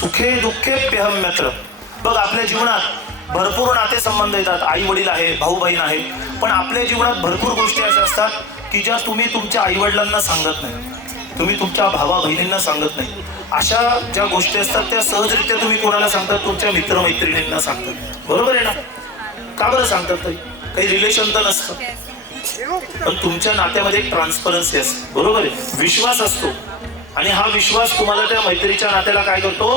सुखे दुःखेप्यहम्यत्र. बघ, आपल्या जीवनात भरपूर नातेसंबंध येतात, आई वडील आहे, भाऊ बहीण आहे, पण आपल्या जीवनात भरपूर गोष्टी अशा असतात की ज्या तुम्ही तुमच्या आई वडिलांना सांगत नाही, तुम्ही तुमच्या भावा बहिणींना सांगत नाही. अशा ज्या गोष्टी असतात त्या सहजरित्या तुम्ही कोणाला सांगतात? तुमच्या मित्रमैत्रिणींना सांगतात. बरोबर आहे ना? का बरं सांगतात? तरी काही रिलेशन तर नसतं, पण तुमच्या नात्यामध्ये एक ट्रान्सपरन्सी असते. बरोबर आहे? विश्वास असतो आणि हा विश्वास तुम्हाला त्या मैत्रीच्या नात्याला काय करतो?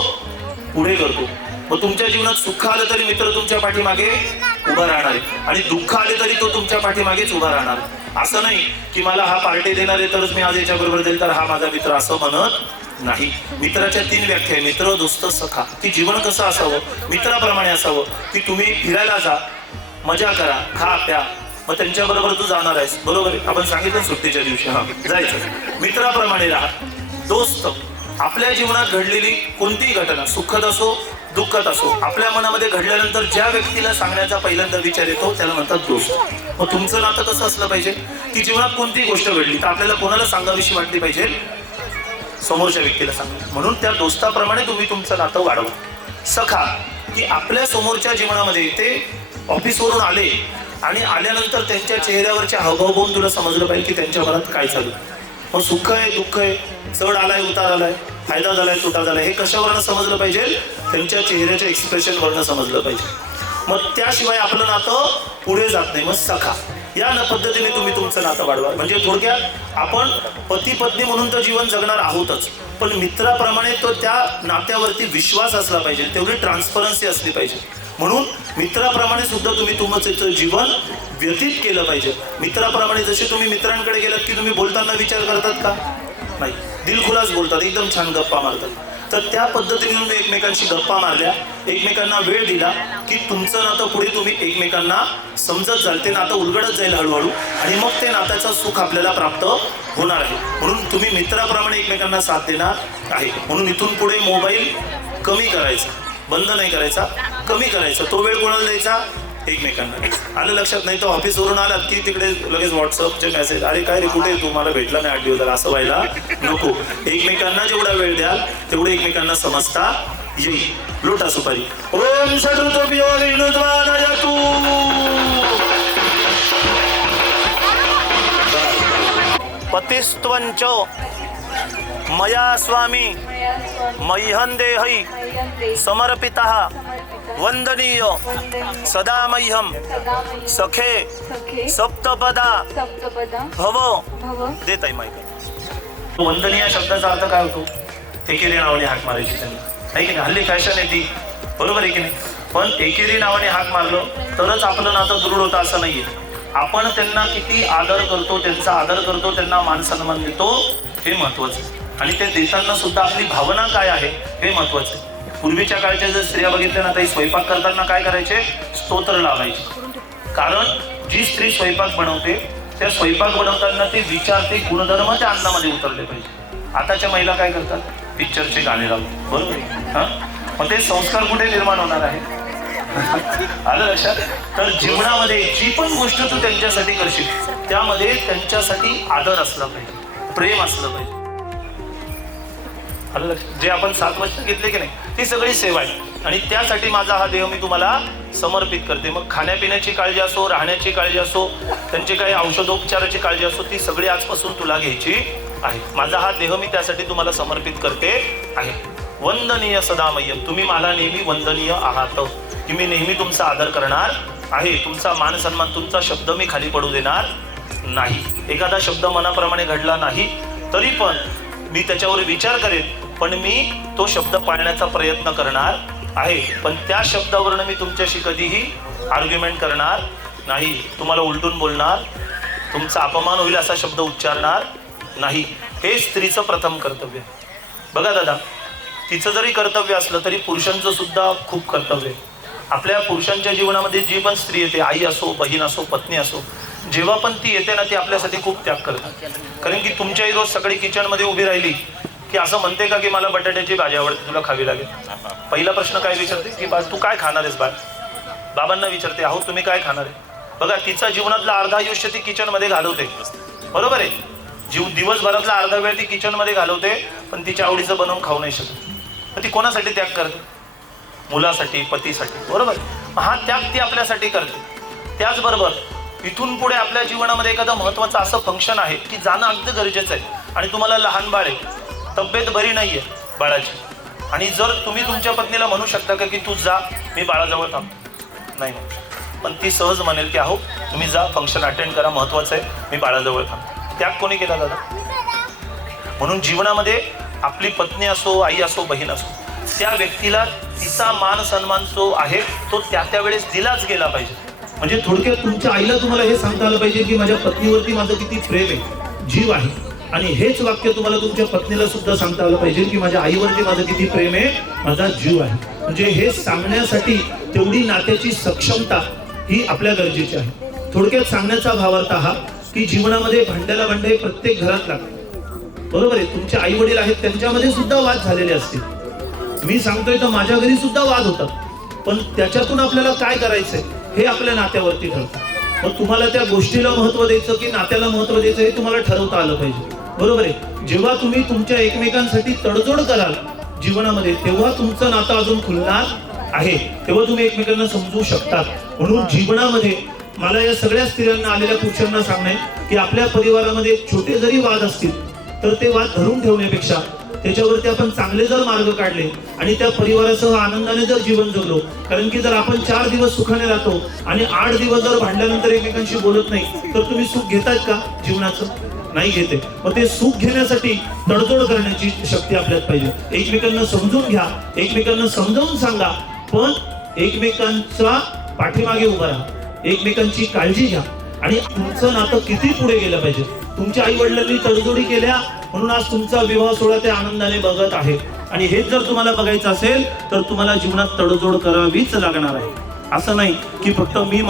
पुढे करतो. मग तुमच्या जीवनात सुख आलं तरी मित्र तुमच्या पाठीमागे उभा राहणार आहे आणि दुःख आले तरी तो तुमच्या पाठीमागेच उभा राहणार. असं नाही की मला हा पार्टी देणार आहे तरच मी आज याच्याबरोबर जाईल तर हा माझा मित्र, असं म्हणत नाही. मित्राच्या 3 व्याख्या आहे: मित्र, दोस्त, सखा. की जीवन कसं असावं? मित्राप्रमाणे असावं की तुम्ही फिरायला जा, मजा करा, खा प्या, मग त्यांच्याबरोबर तू जाणार आहेस. बरोबर आहे? आपण सांगितलं सुट्टीच्या दिवशी हा जायचं. मित्राप्रमाणे राहा. दोस्त, आपल्या जीवनात घडलेली कोणतीही घटना, सुखद असो दुःखद असो, आपल्या मनामध्ये घडल्यानंतर ज्या व्यक्तीला सांगण्याचा पहिल्यांदा विचार येतो त्याला म्हणतात दोस्त. मग तुमचं नातं कसं असलं पाहिजे की जीवनात कोणतीही गोष्ट घडली तर आपल्याला कोणाला सांगावीशी वाटली पाहिजे? समोरच्या व्यक्तीला सांगा. म्हणून त्या दोस्ताप्रमाणे तुम्ही तुमचं नातं वाढवा. सखा, की आपल्या समोरच्या जीवनामध्ये ते ऑफिसवरून आले आणि आल्यानंतर त्यांच्या चेहऱ्यावरच्या हावभाव बघून तुला समजलं पाहिजे की त्यांच्या मनात काय चालू. मग सुख आहे, दुःख आहे, चढ आलाय, उतार आलाय, फायदा झालाय, तोटा झालाय, हे कशावरनं समजलं पाहिजे? त्यांच्या चेहऱ्याच्या एक्सप्रेशनवरनं समजलं पाहिजे. मग त्याशिवाय आपलं नातं पुढे जात नाही. मग सखा या पद्धतीने तुम्ही तुमचं नातं वाढवा. म्हणजे थोडक्यात आपण पती पत्नी म्हणून तर जीवन जगणार आहोतच, पण मित्राप्रमाणे तो त्या नात्यावरती विश्वास असला पाहिजे, तेवढी ट्रान्सपरन्सी असली पाहिजे. म्हणून मित्राप्रमाणे सुद्धा तुम्ही तुमचं जीवन व्यतीत केलं पाहिजे. मित्राप्रमाणे जसे तुम्ही मित्रांकडे गेलात की तुम्ही बोलताना विचार करतात का? नाही, दिलखुलास बोलतात, एकदम छान गप्पा मारतात. तर त्या पद्धतीने तुम्ही एकमेकांशी गप्पा मारल्या, एकमेकांना वेळ दिला की तुमचं नातं पुढे तुम्ही एकमेकांना समजत जाल, ते नातं उलगडत जाईल हळूहळू आणि मग ते नात्याचं सुख आपल्याला प्राप्त होणार आहे. म्हणून तुम्ही मित्राप्रमाणे एकमेकांना साथ देणार आहे. म्हणून इथून पुढे मोबाईल कमी करायचा, बंद नाही करायचा, कमी करायचा. तो वेळ कोणाला द्यायचा? एकमेकांना. आलं लक्षात? नाही तर ऑफिसवरून आलात की तिकडे लगेच व्हॉट्सअपचे मेसेज, अरे काय रे कुठे तू, मला भेटला नाही 8 दिवस झाला, असं व्हायला नको. एकमेकांना जेवढा वेळ द्याल तेवढे एकमेकांना समजता येईल. लोटा सुपारी. ओम षडृतभ्यो विष्णुत्वानयतु. पतिस्त्वंच मया स्वामी मह्यं देहि समर्पितः वंदनीय सदा मह्यं सखे सप्तपदा भव देत आहे माहिती. वंदनीय शब्दाचा अर्थ काय होतो? एकेरी नावाने हाक मारायची त्यांनी, आहे की नाही? हल्ली फॅशन आहे ती, बरोबर आहे की नाही? पण एकेरी नावाने हाक मारलं तरच आपलं नातं दृढ होतं असं नाहीये. आपण त्यांना किती आदर करतो, त्यांचा आदर करतो, त्यांना मान सन्मान देतो, हे महत्वाचं. आणि ते देताना सुद्धा आपली भावना काय आहे हे महत्वाचं. पूर्वीच्या काळच्या जर स्त्रिया बघितल्या ना, तरी स्वयंपाक करताना काय करायचे, स्तोत्र लावायचे. कारण जी स्त्री स्वयंपाक बनवते त्या स्वयंपाक बनवताना ते विचार, ते गुणधर्म त्या अन्नामध्ये उतरले पाहिजे. आताच्या महिला काय करतात, पिक्चरचे गाणे लावतात, बरोबर. हा, मग ते संस्कार कुठे निर्माण होणार आहे? आलं लक्षात? तर जीवनामध्ये जी पण गोष्ट तू त्यांच्यासाठी करशील त्यामध्ये त्यांच्यासाठी आदर असला पाहिजे, प्रेम असलं पाहिजे. आलं लक्षात? जे आपण 7 वर्ष घेतले की नाही, ती सगळी सेवा आहे. आणि त्यासाठी माझा हा देह मी तुम्हाला समर्पित करते. मग खाण्यापिण्याची काळजी असो, राहण्याची काळजी असो, त्यांची काही औषधोपचाराची काळजी असो, ती सगळी आजपासून तुला घ्यायची आहे. माझा हा देह मी त्यासाठी तुम्हाला समर्पित करते आहे. वंदनीय सदामय्यम, तुम्ही मला नेहमी वंदनीय आहात, की मी नेहमी तुमचा आदर करणार आहे. तुमचा मान सन्मान, तुमचा शब्द मी खाली पडू देणार नाही. एखादा शब्द मनाप्रमाणे घडला नाही तरी पण मी त्याच्यावर विचार करेन, पण मी तो शब्द पाळण्याचा प्रयत्न करणार आहे. पण त्या शब्दावरून मी तुमच्याशी कधीही आर्ग्युमेंट करणार नाही, तुम्हाला उलटून बोलणार, तुमचा अपमान होईल असा शब्द उच्चारणार नाही. हे स्त्रीचं प्रथम कर्तव्य. बघा दादा, तिचं जरी कर्तव्य असलं तरी पुरुषांचं सुद्धा खूप कर्तव्य आहे. आपल्या पुरुषांच्या जीवनामध्ये जी पण स्त्री येते, आई असो, बहीण असो, पत्नी असो, जेव्हा पण ती येते ना, ती आपल्यासाठी खूप त्याग करते. कारण की तुमच्याही रोज सगळी किचनमध्ये उभी राहिली की असं म्हणते का की मला बटाट्याची भाजी आवडते, तुला खावी लागेल. पहिला प्रश्न काय विचारते की बा तू काय खाणार आहेस बाळ. बाबांना विचारते, अहो तुम्ही काय खाणार आहे. बघा, तिचा जीवनातलं अर्धा आयुष्य ती किचनमध्ये घालवते, बरोबर आहे. दिवसभरातला अर्धा वेळ ती किचनमध्ये घालवते, पण तिच्या आवडीचं बनवून खाऊ नाही शकत. तर ती कोणासाठी त्याग करते, मुलासाठी, पतीसाठी, बरोबर. हा त्याग ती आपल्यासाठी करते. त्याचबरोबर इथून पुढे आपल्या जीवनामध्ये एखादं महत्त्वाचं असं फंक्शन आहे की जाणं अगदी गरजेचं आहे. आणि तुम्हाला लहान बाळ आहे, तब्येत बरी नाही आहे बाळाची, आणि जर तुम्ही तुमच्या पत्नीला म्हणू शकता का की तू जा, मी बाळाजवळ थांबतो, नाही, पण ती सहज म्हणेल की अहो तुम्ही जा, फंक्शन अटेंड करा, महत्त्वाचं आहे, मी बाळाजवळ थांबतो. त्याग कोणी केला दादा? म्हणून जीवनामध्ये आपली पत्नी असो, आई असो, बहीण असो, त्या व्यक्तीला तिचा मान सन्मान जो आहे तो त्या वेळेस दिलाच गेला पाहिजे. म्हणजे थोडक्यात तुमच्या आईला तुम्हाला हे सांगता आलं पाहिजे की माझ्या पत्नीवरती माझं किती प्रेम आहे, जीव आहे. आणि हेच वाक्य तुम्हाला तुमच्या पत्नीला सुद्धा सांगता आलं पाहिजे की माझ्या आईवरती माझं किती प्रेम आहे, माझा जीव आहे. म्हणजे हे सांगण्यासाठी तेवढी नात्याची सक्षमता ही आपल्या गरजेची आहे. थोडक्यात सांगण्याचा भावार्थ हा की जीवनामध्ये भांड्याला भांडे प्रत्येक घरात लागतात, बरोबर आहे. तुमचे आई वडील आहेत, त्यांच्यामध्ये सुद्धा वाद झालेले असतील. मी सांगतोय तर माझ्या घरी सुद्धा वाद होतात, पण त्याच्यातून आपल्याला काय करायचंय हे आपल्या नात्यावरती ठरतं. मग तुम्हाला त्या गोष्टीला महत्त्व द्यायचं की नात्याला महत्त्व द्यायचं हे तुम्हाला ठरवता आलं पाहिजे, बरोबर आहे. जेव्हा तुम्ही तुमच्या एकमेकांसाठी तडजोड कराल जीवनामध्ये, तेव्हा तुमचं नातं अजून खुलणार आहे, तेव्हा तुम्ही एकमेकांना समजू शकतात. म्हणून जीवनामध्ये मला या सगळ्या स्त्रियांना, आलेल्या पुरुषांना सांगणे की आपल्या परिवारामध्ये छोटे जरी वाद असतील तर ते वाद धरून ठेवण्यापेक्षा त्याच्यावरती आपण चांगले जर मार्ग काढले आणि त्या परिवारासह आनंदाने जर जीवन जगलो. कारण की जर आपण 4 दिवस सुखाने राहतो आणि 8 दिवस जर भांडल्यानंतर एकमेकांशी बोलत नाही तर तुम्ही सुख घेतायत का जीवनाचं? नाही घेते. मग ते सुख घेण्यासाठी तडजोड करण्याची शक्ती आपल्यात पाहिजे. एकमेकांना समजून घ्या, एकमेकांना समजावून सांगा, पण एकमेकांच्या पाठीमागे उभा राहा, एकमेकांची काळजी घ्या. आणि तुमचं नातं किती पुढे गेलं पाहिजे. तुमच्या आई वडिलांनी तडजोडी केल्या म्हणून आज तुमचा विवाह सोहळा ते आनंदाने बघत आहे. आणि हेच जर तुम्हाला बघायचं असेल तर तुम्हाला जीवनात तडजोड करावीच लागणार आहे. असं नाही की फक्त मी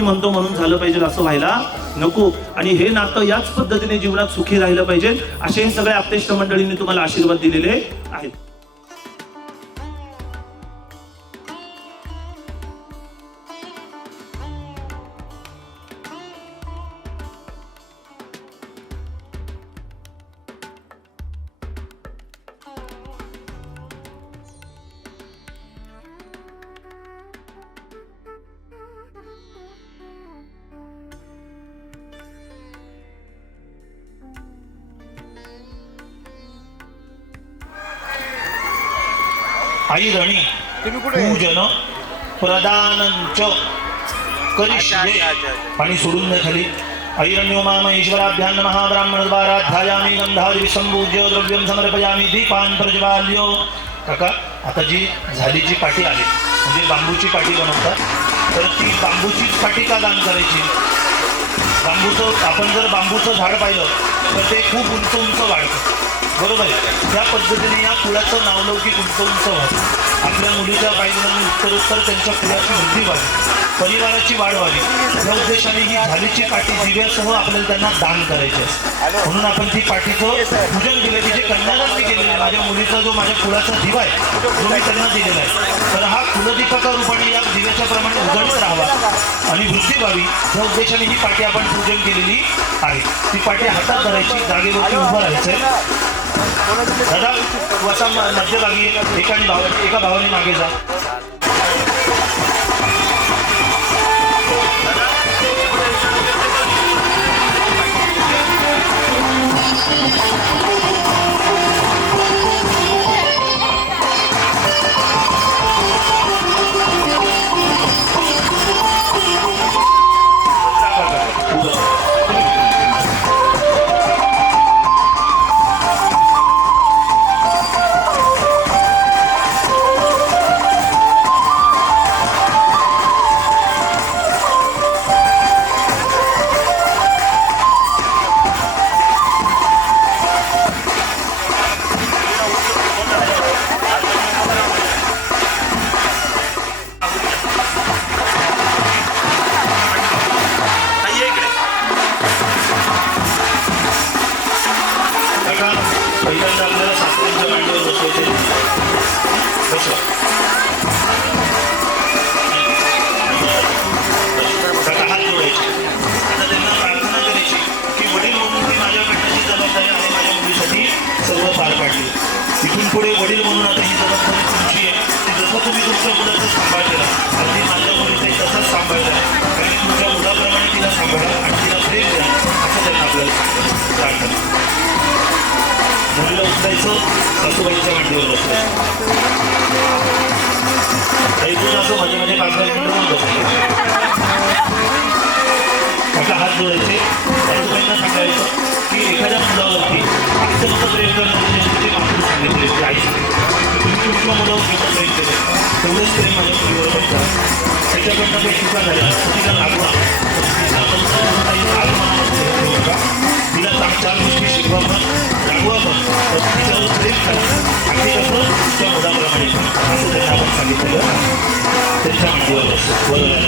म्हणतो म्हणून झालं पाहिजे, असं व्हायला नको. आणि हे नातं याच पद्धतीने जीवनात सुखी राहिलं पाहिजे, असे हे सगळ्या आप्तेष्ट मंडळींनी तुम्हाला आशीर्वाद दिलेले आहेत. आई रणी पूजन प्रदानंच करिष्ये. पाणी सोडून द्या खाली. ऐरण्यो माम ईश्वराभ्यां नमः. ब्राह्मणद्वाराध्यायामि गंधादिसंपूज्य द्रव्यं समर्पयामि दीपान् प्रज्वाल्य. काका, आता जी झाडीची पाटी आली म्हणजे बांबूची पाटी बनवतात, तर ती बांबूची पाटी का दान करायची? बांबूचं, आपण जर बांबूचं झाड पाहिलं तर ते खूप उंच उंच वाढतं, बरोबर आहे. त्या पद्धतीने या कुळाचं नावलौकिक उंच व्हावं, आपल्या मुलीच्या पायगुणांनी उत्तरोत्तर त्यांच्या कुळाची वृद्धी व्हावी, परिवाराची वाढ व्हावी, या उद्देशाने ही झालीची पाटी दिव्यासह आपल्याला त्यांना दान करायची असते. म्हणून आपण ती पाटीचं पूजन केलं की जे कन्यादान मी केलेलं आहे, माझ्या मुलीचा जो माझ्या कुळाचा दिवा आहे तो मी त्यांना दिलेला आहे. तर हा कुलदीपका रूपाने या दिव्याच्या प्रमाणे उजळत राहावा आणि वृद्धी व्हावी, या उद्देशाने ही पाटी आपण पूजन केलेली आहे. ती पाटी हातात धरायची, जागेवरती उभं राहायचंय. दादा वसा मध्यभागी एका भावाने मागे जा. पहिल्यांदा आपल्याला सासऱ्यांच्या मांडीवर बसवायचे. बसवा. काका हात जोडायचे. आता त्यांना प्रार्थना करायची की वडील म्हणून ती माझ्याकडनं जी जबाबदारी आहे माझ्या मुलीसाठी सर्व पार पाडली. इथून पुढे वडील म्हणून आता ही जबाबदारी तुमची आहे. ती जसं तुम्ही तुमच्या मुलाचं सांभाळ केला अगदी माझ्या मुलीचाही तसंच सांभाळला आणि तुमच्या मुलाप्रमाणे तिला सांभाळा आणि तिला प्रेम द्या असं त्यांना आपल्याला सांगतं. प्रार्थना. मुलीला उचलायचं, सासूबाईच्या मांडीवर बसवायचं. ऐकून असं मध्ये मध्ये 5-10 मिनिटं बसवायचं. आता हात जोडायचे. सासूबाईंना सांगायचं की एखाद्या मुलावरती अत्यंत प्रेम करण्याची तुमची मातृ सांगितली की आई तुम्ही तुमच्या मुलावर जेवढं प्रेम केलं तेवढंच प्रेम माझ्या मुलीवर बघता. त्याच्याकडनं काही चुका झाल्या तिला लागवा, तिला चार गोष्टी शिकवा पण लागवा पण तिच्यावर प्रेम करा. अगदी कसं तुमच्या मुलाप्रमाणे असं त्यांना आपण सांगितलेलं त्यांच्या मांडीवर असतं. बरोबर.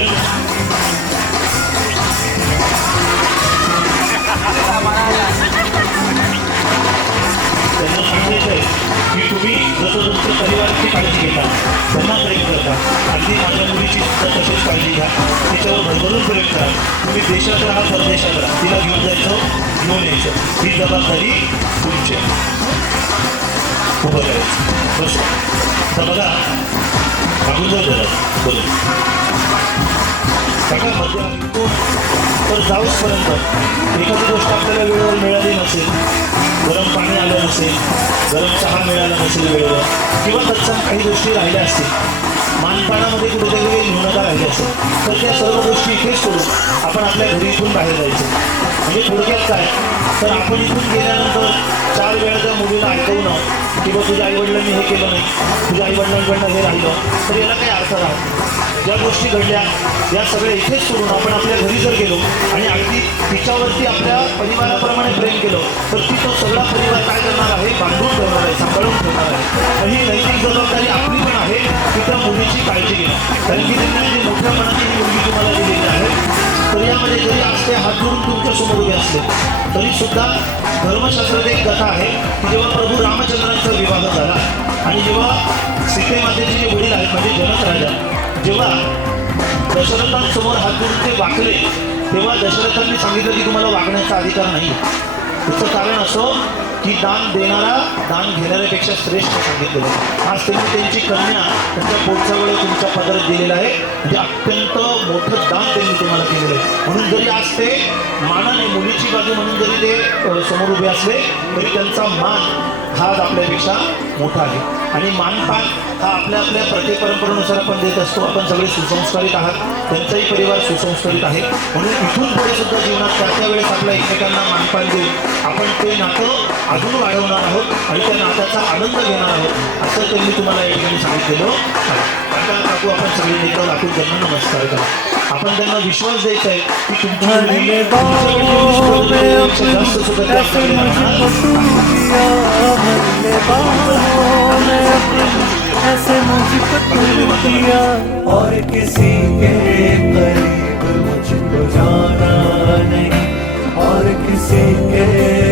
त्यांना सांगायचं आहे की तुम्ही जसं तुमच्या परिवाराची काळजी घेता, त्यांना प्रेम करता, अगदी माझ्या मुलीची सुद्धा तशीच काळजी घ्या, तिच्यावर भरभरून प्रेम करा. तुम्ही देशात राहा, परदेशात राहा, तिला घेऊन जायचं, घेऊन यायचं, ही जबाबदारी तुमची. उभं करायचं. बस. आता बघा अगोदर बोलू सगळ्या मध्ये तर जाऊचपर्यंत एखादी गोष्ट आपल्याला वेळेवर मिळाली नसेल, गरम पाणी आलं नसेल, गरम चहा मिळाला नसेल वेळेवर, किंवा तत्सम काही गोष्टी राहिल्या असतील, मानपानामध्ये कुठेतरी न्यूनता राहिली असेल, तर त्या सर्व गोष्टी इथेच करून आपण आपल्या घरी इथून बाहेर जायचं. म्हणजे थोडक्यात काय तर आपण इथून गेल्यानंतर 4 वेळा त्या मुलीला ऐकवणं किंवा तुझ्या आईवडिलांनी हे केलं नाही, तुझ्या आईवडिलांकडनं हे राहिलं, तर याला काही अर्थ राहत. ज्या गोष्टी घडल्या या सगळ्या इथेच सोडून आपण आपल्या घरी जर गेलो आणि अगदी तिच्यावरती आपल्या परिवाराप्रमाणे प्रेम केलं तर ती तो सगळा परिवार काय करणार आहे, बांधून ठेवणार आहे, सांभाळून ठेवणार आहे. आणि ही नैतिक जबाबदारी आपली पण आहे की त्या मुलीची काळजी घेणं. कारण की त्यांनी जी मोठ्या मनाची ही मुलगी तुम्हाला दिलेली आहे, तर यामध्ये जरी असते हात जोडून तुमच्यासमोर उभे असले तरी सुद्धा धर्मशास्त्रात एक कथा आहे की जेव्हा प्रभू रामचंद्रांचा विवाह झाला आणि जेव्हा सीतेमातेचे जे वडील आहेत म्हणजे जनक राजा जेव्हा दशरथांसमोर हात जोडून ते वाकले तेव्हा दशरथांनी सांगितलं की तुम्हाला वागण्याचा अधिकार नाही. त्याचं कारण असं की दान देणारा दान घेणाऱ्यापेक्षा श्रेष्ठ सांगितलेलं. आज त्यांनी त्यांची कन्या त्यांच्या पोटच्या वेळी तुमच्या पदरात दिलेला आहे, म्हणजे अत्यंत मोठं दान त्यांनी तुम्हाला केलेलं आहे. म्हणून जरी आज ते मानाने मुलीची बाजू म्हणून जरी ते समोर उभे असले तरी त्यांचा मान हा आपल्यापेक्षा मोठा आहे. आणि मानपान हा आपल्या आपल्या परंपरेनुसार आपण देत असतो. आपण सगळे सुसंस्कारित आहात, त्यांचाही परिवार सुसंस्कारित आहे. म्हणून इथून पुढे सुद्धा जीवनात त्या वेळेस आपल्या एकमेकांना मानपान देऊन आपण ते नातं अजून वाढवणार आहोत आणि त्या नात्याचा आनंद आनंद घेणार आहोत असं त्यांनी तुम्हाला या ठिकाणी सांगितलेलं आहे. आता काकू आपण सगळे मित्र लागून त्यांना नमस्कार करा. आपण त्यांना विश्वास देत आहे की तुमच्या भरले बाहों में अपनी ऐसे मुझको तू दिया, भरले बाहों में अपनी ऐसे मुझको तू दिया, और किसी के करीब मुझको जाना नहीं, और किसी के